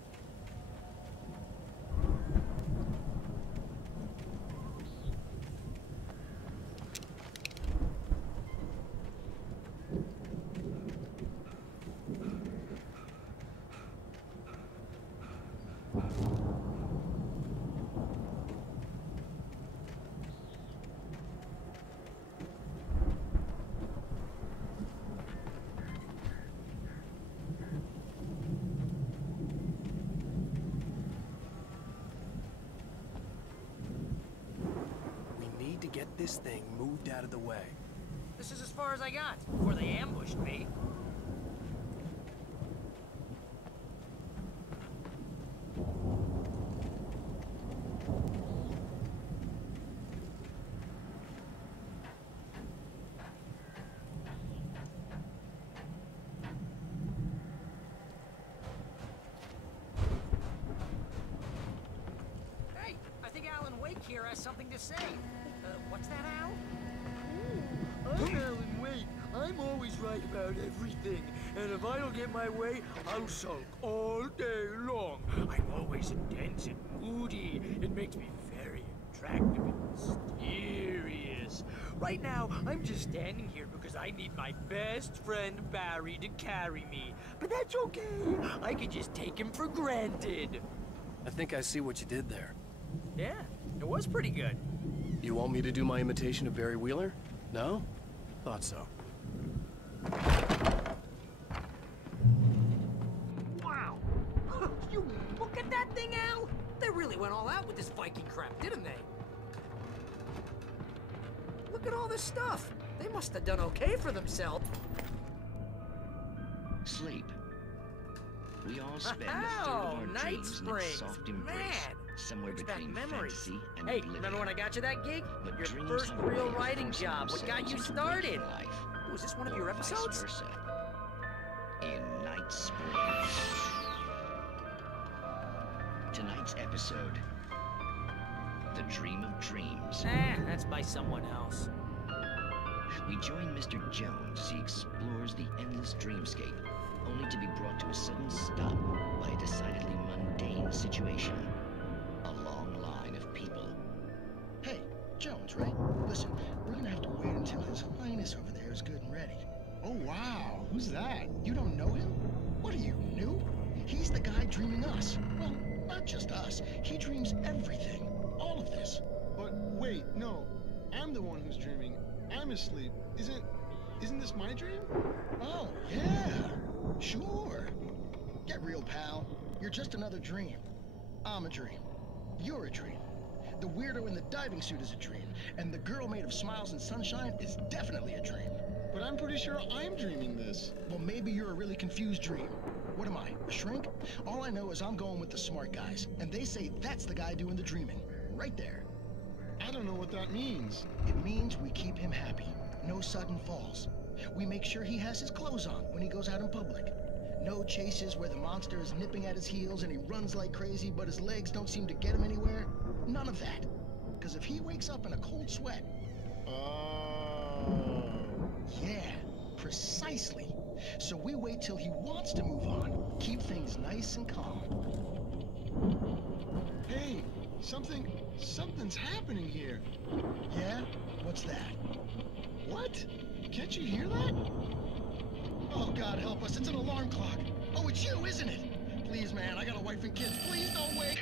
To get this thing moved out of the way. This is as far as I got before they ambushed me. Hey, I think Alan Wake here has something to say. What's that, Al? I'm Alan Wake. I'm always right about everything. And if I don't get my way, I'll sulk all day long. I'm always intense and moody. It makes me very attractive and mysterious. Right now, I'm just standing here because I need my best friend Barry to carry me. But that's okay. I can just take him for granted. I think I see what you did there. Yeah, it was pretty good. You want me to do my imitation of Barry Wheeler? No? Thought so. Wow! You look at that thing, Al! They really went all out with this Viking crap, didn't they? Look at all this stuff. They must have done okay for themselves. Sleep. We all spend a third of our dreams in its soft embrace. Somewhere between fantasy and Hey, oblivion. remember when I got you that gig? But Your dreams first have real ways of writing forcing job. What got you themselves into started? waking life, Was this one of your or episodes? Vice versa. In Night Springs. Tonight's episode: The Dream of Dreams. That's by someone else. We join Mr. Jones as he explores the endless dreamscape, only to be brought to a sudden stop by a decidedly mundane situation. A long line of people. Hey, Jones, right? Listen, we're gonna have to wait until His Highness over there is good and ready. Oh, wow. Who's that? You don't know him? What are you, new? He's the guy dreaming us. Well, not just us. He dreams everything. All of this. But wait, no. I'm the one who's dreaming. I'm asleep. Isn't this my dream? Oh, yeah. Sure. Get real, pal. You're just another dream. I'm a dream. You're a dream. The weirdo in the diving suit is a dream. And the girl made of smiles and sunshine is definitely a dream. But I'm pretty sure I'm dreaming this. Well, maybe you're a really confused dream. What am I, a shrink? All I know is I'm going with the smart guys. And they say that's the guy doing the dreaming. Right there. I don't know what that means. It means we keep him happy. No sudden falls. We make sure he has his clothes on when he goes out in public. No chases where the monster is nipping at his heels and he runs like crazy, but his legs don't seem to get him anywhere. None of that. Because if he wakes up in a cold sweat... Oh... Yeah, precisely. So we wait till he wants to move on. Keep things nice and calm. Hey, something's happening here. Yeah? What's that? What? Can't you hear that? Oh, God help us, it's an alarm clock. Oh, it's you, isn't it? Please, man, I got a wife and kids. Please don't wake.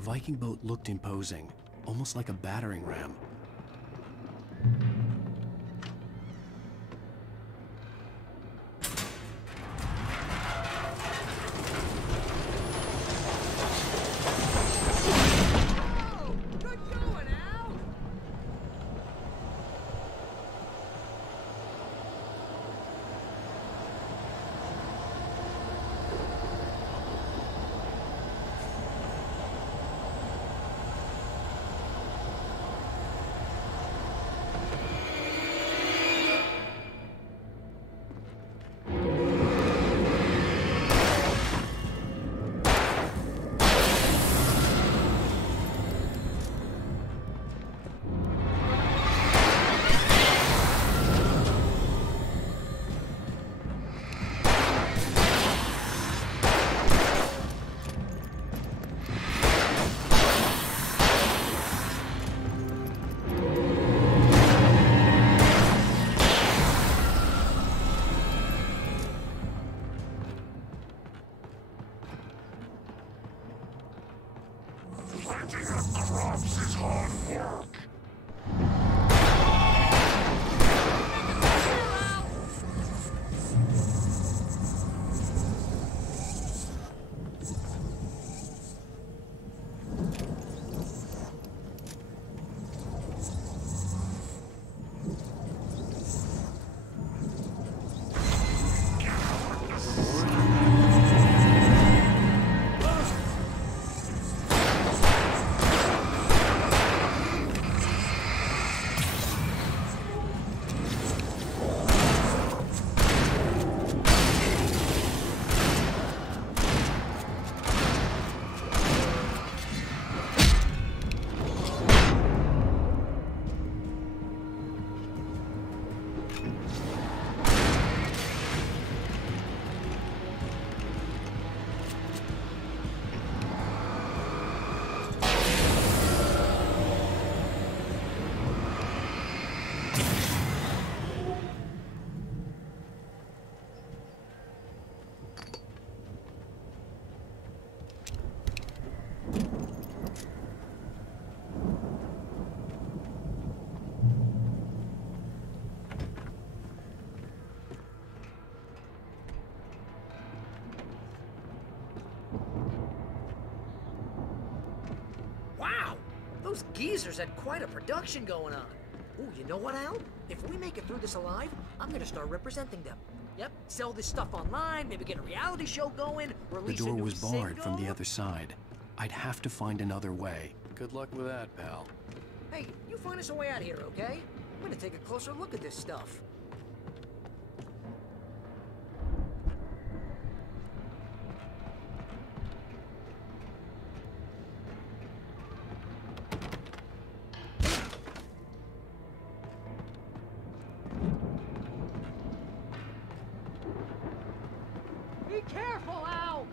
Viking boat looked imposing, almost like a battering ram. Those geezers had quite a production going on. Ooh, you know what, Al? If we make it through this alive, I'm gonna start representing them. Yep, sell this stuff online, maybe get a reality show going, release The door a new was barred single. from the other side. I'd have to find another way. Good luck with that, pal. Hey, you find us a way out of here, okay? I'm gonna take a closer look at this stuff. Be careful, Al!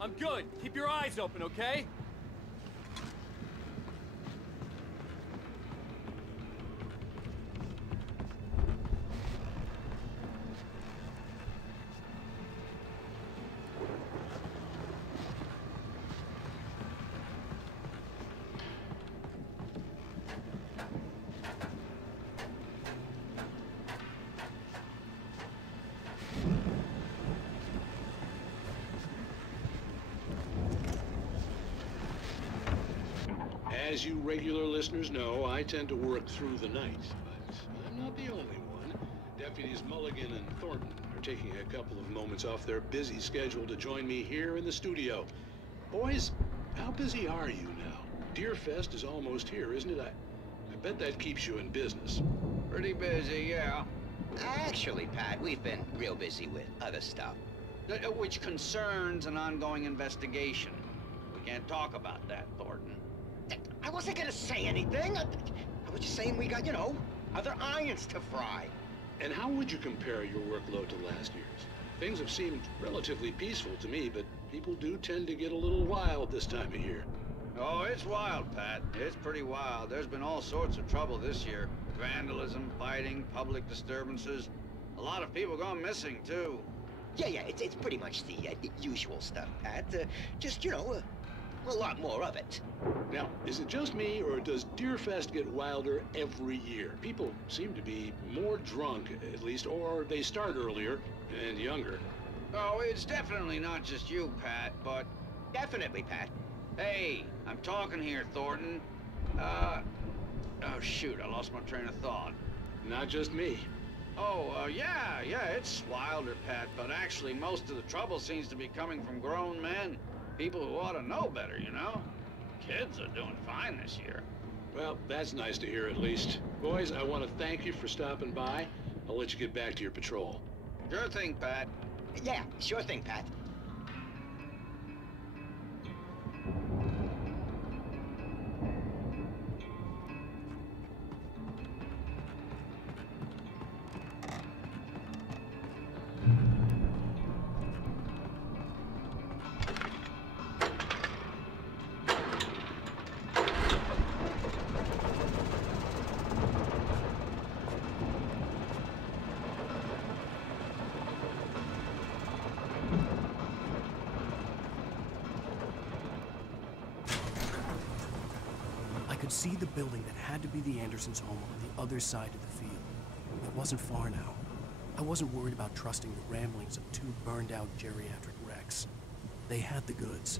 I'm good. Keep your eyes open, okay? As you regular listeners know, I tend to work through the night, but I'm not the only one. Deputies Mulligan and Thornton are taking a couple of moments off their busy schedule to join me here in the studio. Boys, how busy are you now? Deerfest is almost here, isn't it? I bet that keeps you in business. Pretty busy, yeah. Actually, Pat, we've been real busy with other stuff, which concerns an ongoing investigation. We can't talk about that, Thornton. I wasn't gonna say anything. was just saying we got, you know, other irons to fry. And how would you compare your workload to last year's? Things have seemed relatively peaceful to me, but people do tend to get a little wild this time of year. Oh, it's wild, Pat. It's pretty wild. There's been all sorts of trouble this year. Vandalism, fighting, public disturbances. A lot of people gone missing, too. Yeah, it's pretty much the usual stuff, Pat. Just, you know, a lot more of it. Now, is it just me, or does Deerfest get wilder every year? People seem to be more drunk, at least, or they start earlier and younger. Oh, it's definitely not just you, Pat, but... Definitely, Pat. Hey, I'm talking here, Thornton. Oh, shoot, I lost my train of thought. Not just me. Oh, yeah, it's wilder, Pat, but actually most of the trouble seems to be coming from grown men. People who ought to know better, you know? Kids are doing fine this year. Well, that's nice to hear at least. Boys, I want to thank you for stopping by. I'll let you get back to your patrol. Sure thing, Pat. Yeah, sure thing, Pat. See the building that had to be the Andersons' home on the other side of the field. It wasn't far now. I wasn't worried about trusting the ramblings of two burned-out geriatric wrecks. They had the goods.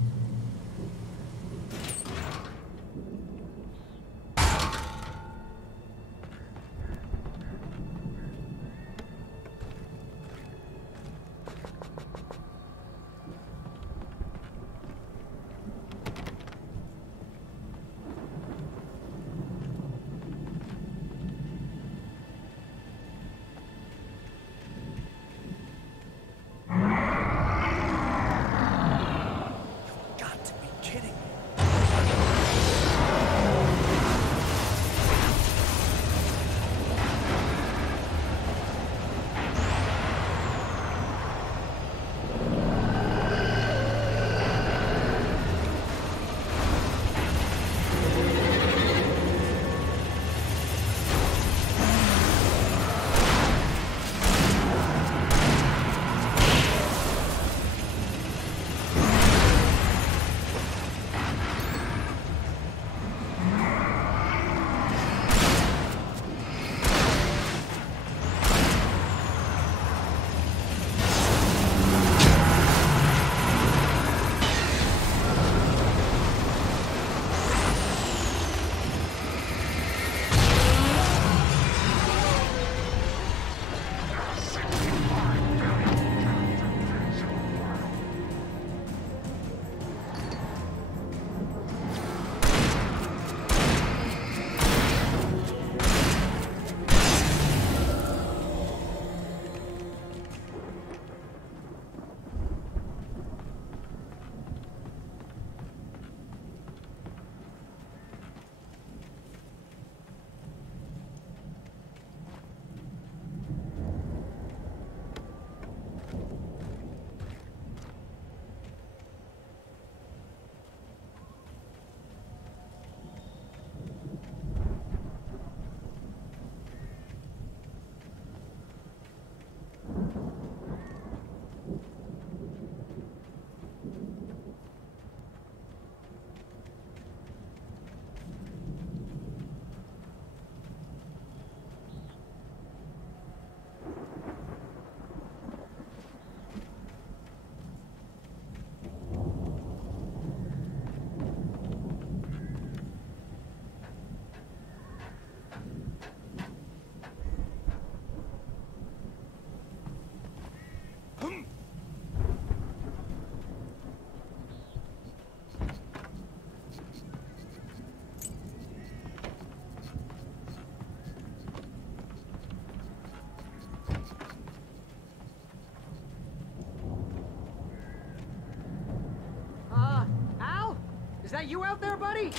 Is that you out there, buddy?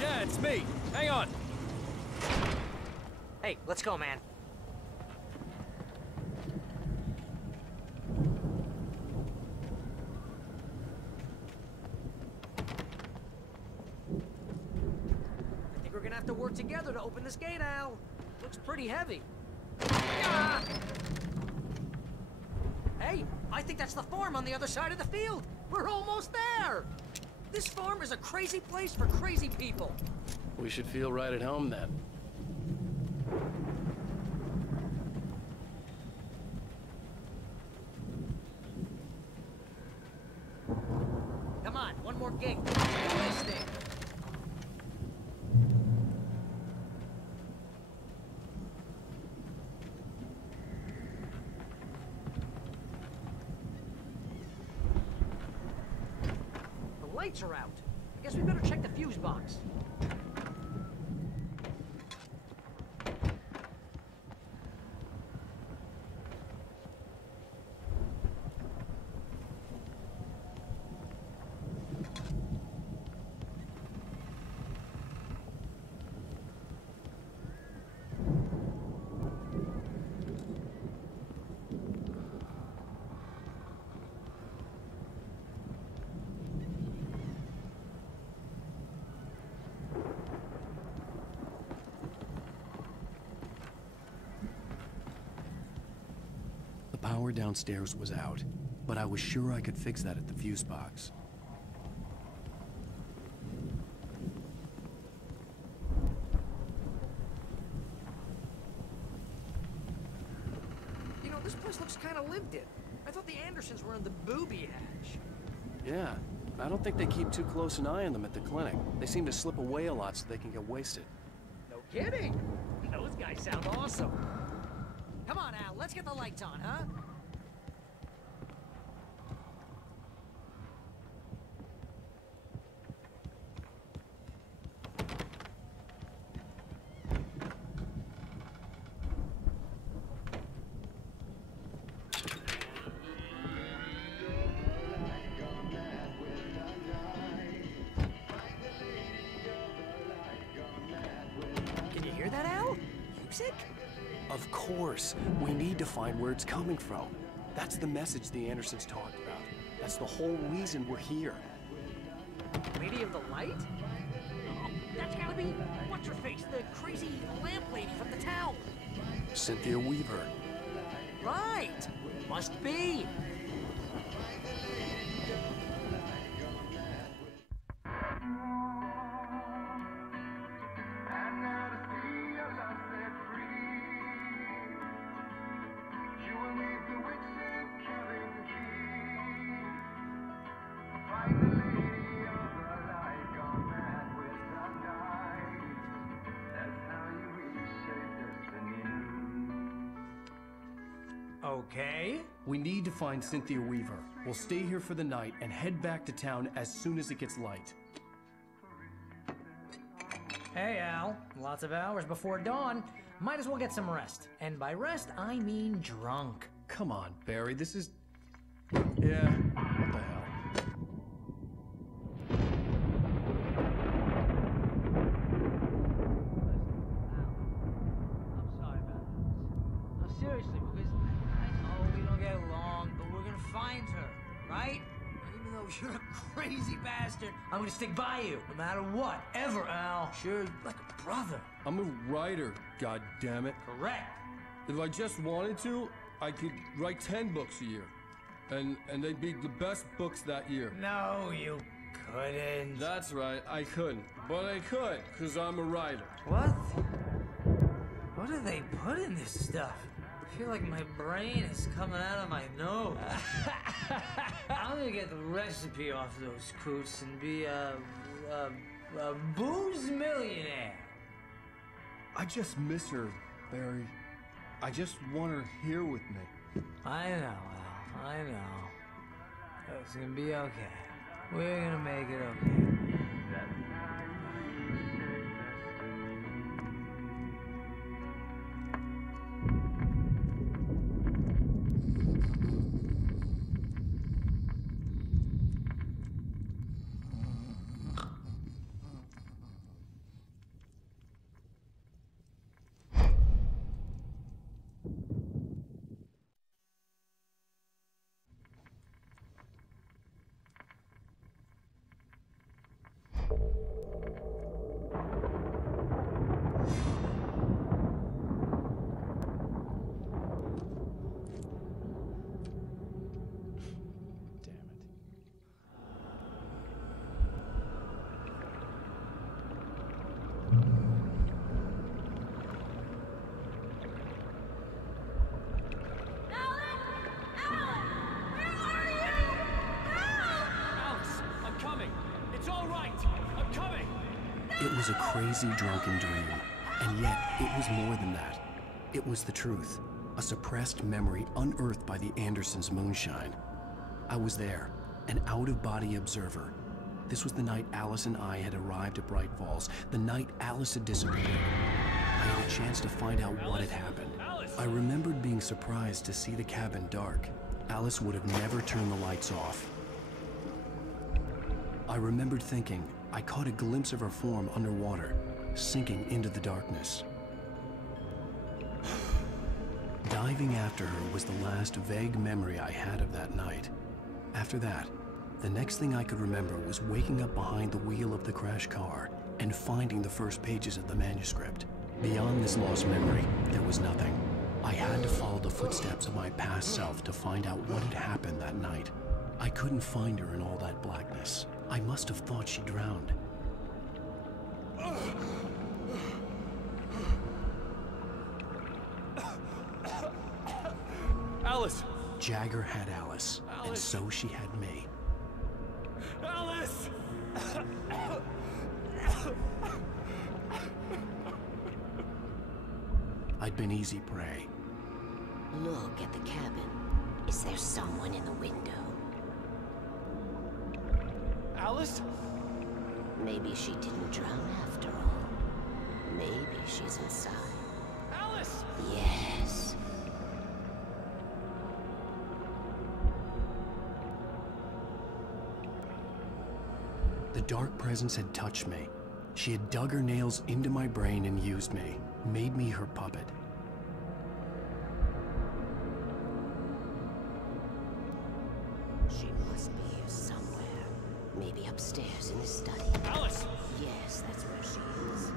Yeah, it's me. Hang on. Hey, let's go, man. I think we're gonna have to work together to open this gate, Al. Looks pretty heavy. Ah! Hey, I think that's the farm on the other side of the field. We're almost there. This farm is a crazy place for crazy people. We should feel right at home then. Come on, one more gate. Listening. The lights are out. I guess we better check the fuse box. The power downstairs was out, but I was sure I could fix that at the fuse box. You know, this place looks kind of lived in. I thought the Andersons were in the booby hatch. Yeah, I don't think they keep too close an eye on them at the clinic. They seem to slip away a lot so they can get wasted. No kidding. Those guys sound awesome. Come on, Al, let's get the lights on, huh? Can you hear that, Al? Music? Of course. We need to find where it's coming from. That's the message the Andersons talked about. That's the whole reason we're here. Lady of the Light? Oh, that's gotta be, what's her face, the crazy lamp lady from the town. Cynthia Weaver. Right! Must be. Okay. We need to find Cynthia Weaver. We'll stay here for the night and head back to town as soon as it gets light. Hey, Al. Lots of hours before dawn. Might as well get some rest. And by rest, I mean drunk. Come on, Barry, this is... Yeah, what the hell? Seriously, because I know we don't get along, but we're gonna find her, right? And even though you're a crazy bastard, I'm gonna stick by you, no matter what, ever, Al. Sure, like a brother. I'm a writer, goddammit. Correct. If I just wanted to, I could write 10 books a year. And they'd be the best books that year. No, you couldn't. That's right, I couldn't. But I could, because I'm a writer. What? What do they put in this stuff? I feel like my brain is coming out of my nose. I'm gonna get the recipe off those coots and be a booze millionaire. I just miss her, Barry. I just want her here with me. I know, Al. I know. It's gonna be okay. We're gonna make it okay. It was a crazy, drunken dream, and yet it was more than that. It was the truth, a suppressed memory unearthed by the Andersons' moonshine. I was there, an out-of-body observer. This was the night Alice and I had arrived at Bright Falls, the night Alice had disappeared. I had a chance to find out what had happened. I remembered being surprised to see the cabin dark. Alice would have never turned the lights off. I remembered thinking I caught a glimpse of her form underwater, sinking into the darkness. Diving after her was the last vague memory I had of that night. After that, the next thing I could remember was waking up behind the wheel of the crashed car and finding the first pages of the manuscript. Beyond this lost memory, there was nothing. I had to follow the footsteps of my past self to find out what had happened that night. I couldn't find her in all that blackness. I must have thought she drowned. Alice! Jagger had Alice, and so she had me. Alice! I'd been easy prey. Look at the cabin. Is there someone in the window? Alice? Maybe she didn't drown after all. Maybe she's inside. Alice! Yes. The dark presence had touched me. She had dug her nails into my brain and used me, made me her puppet. She must be here somewhere. Maybe upstairs in the study. Alice! Yes, that's where she is.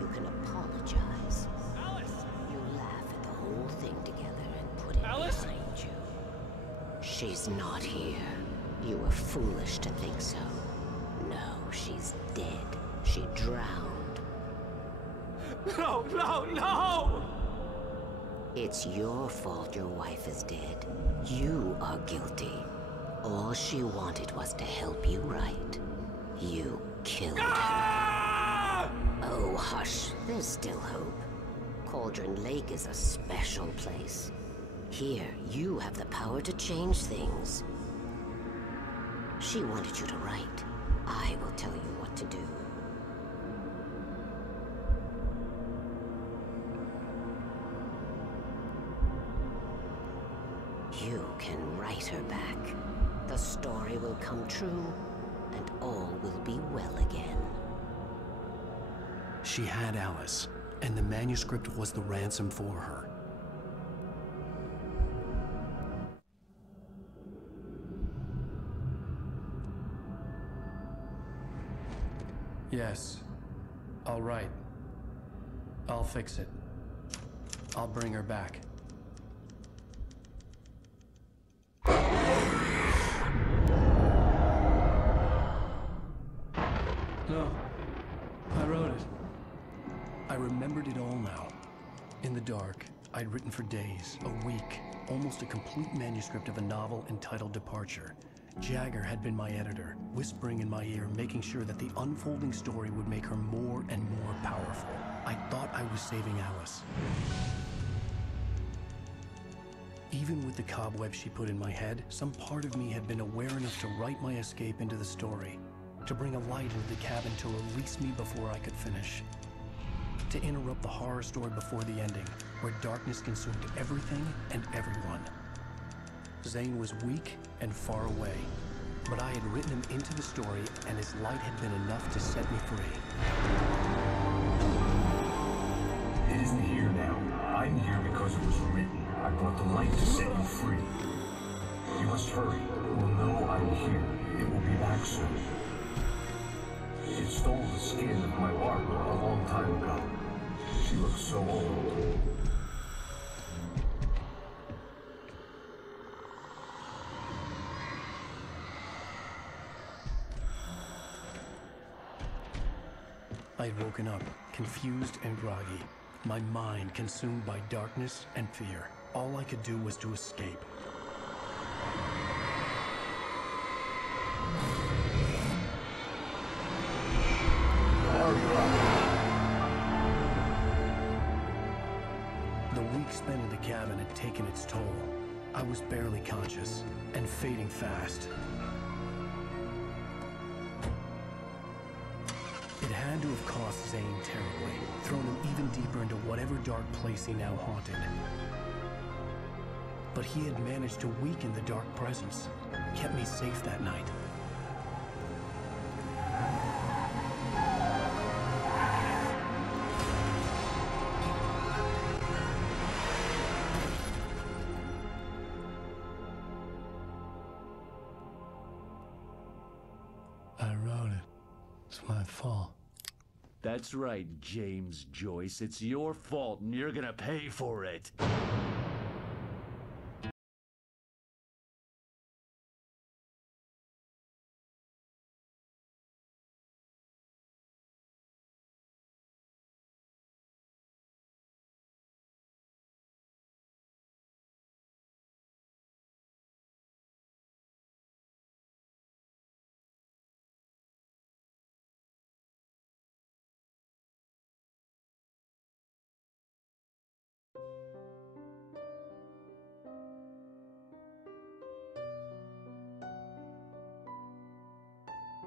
You can apologize. Alice! You laugh at the whole thing together and put it behind you. She's not here. You were foolish to think so. No, she's dead. She drowned. No, no, no! It's your fault your wife is dead. You are guilty. All she wanted was to help you right. You killed her. Oh, hush. There's still hope. Cauldron Lake is a special place. Here, you have the power to change things. She wanted you to write. I will tell you what to do. You can write her back. The story will come true, and all will be well again. She had Alice, and the manuscript was the ransom for her. Yes. All right. I'll fix it. I'll bring her back. No. I wrote it. I remembered it all now. In the dark, I'd written for days, a week, almost a complete manuscript of a novel entitled Departure. Jagger had been my editor, whispering in my ear, making sure that the unfolding story would make her more and more powerful. I thought I was saving Alice. Even with the cobwebs she put in my head, some part of me had been aware enough to write my escape into the story, to bring a light into the cabin to release me before I could finish, to interrupt the horror story before the ending, where darkness consumed everything and everyone. Zane was weak and far away, but I had written him into the story, and his light had been enough to set me free. It isn't here now. I'm here because it was written. I brought the light to set you free. You must hurry. We'll know I'm here. It will be back soon. It stole the skin of my Barbara a long time ago. She looks so old. I'd woken up, confused and groggy, my mind consumed by darkness and fear. All I could do was to escape. Barbara! spent in the cabin had taken its toll. I was barely conscious, and fading fast. It had to have cost Zane terribly, thrown him even deeper into whatever dark place he now haunted. But he had managed to weaken the dark presence, kept me safe that night. I wrote it. It's my fault. That's right, James Joyce. It's your fault, and you're gonna pay for it.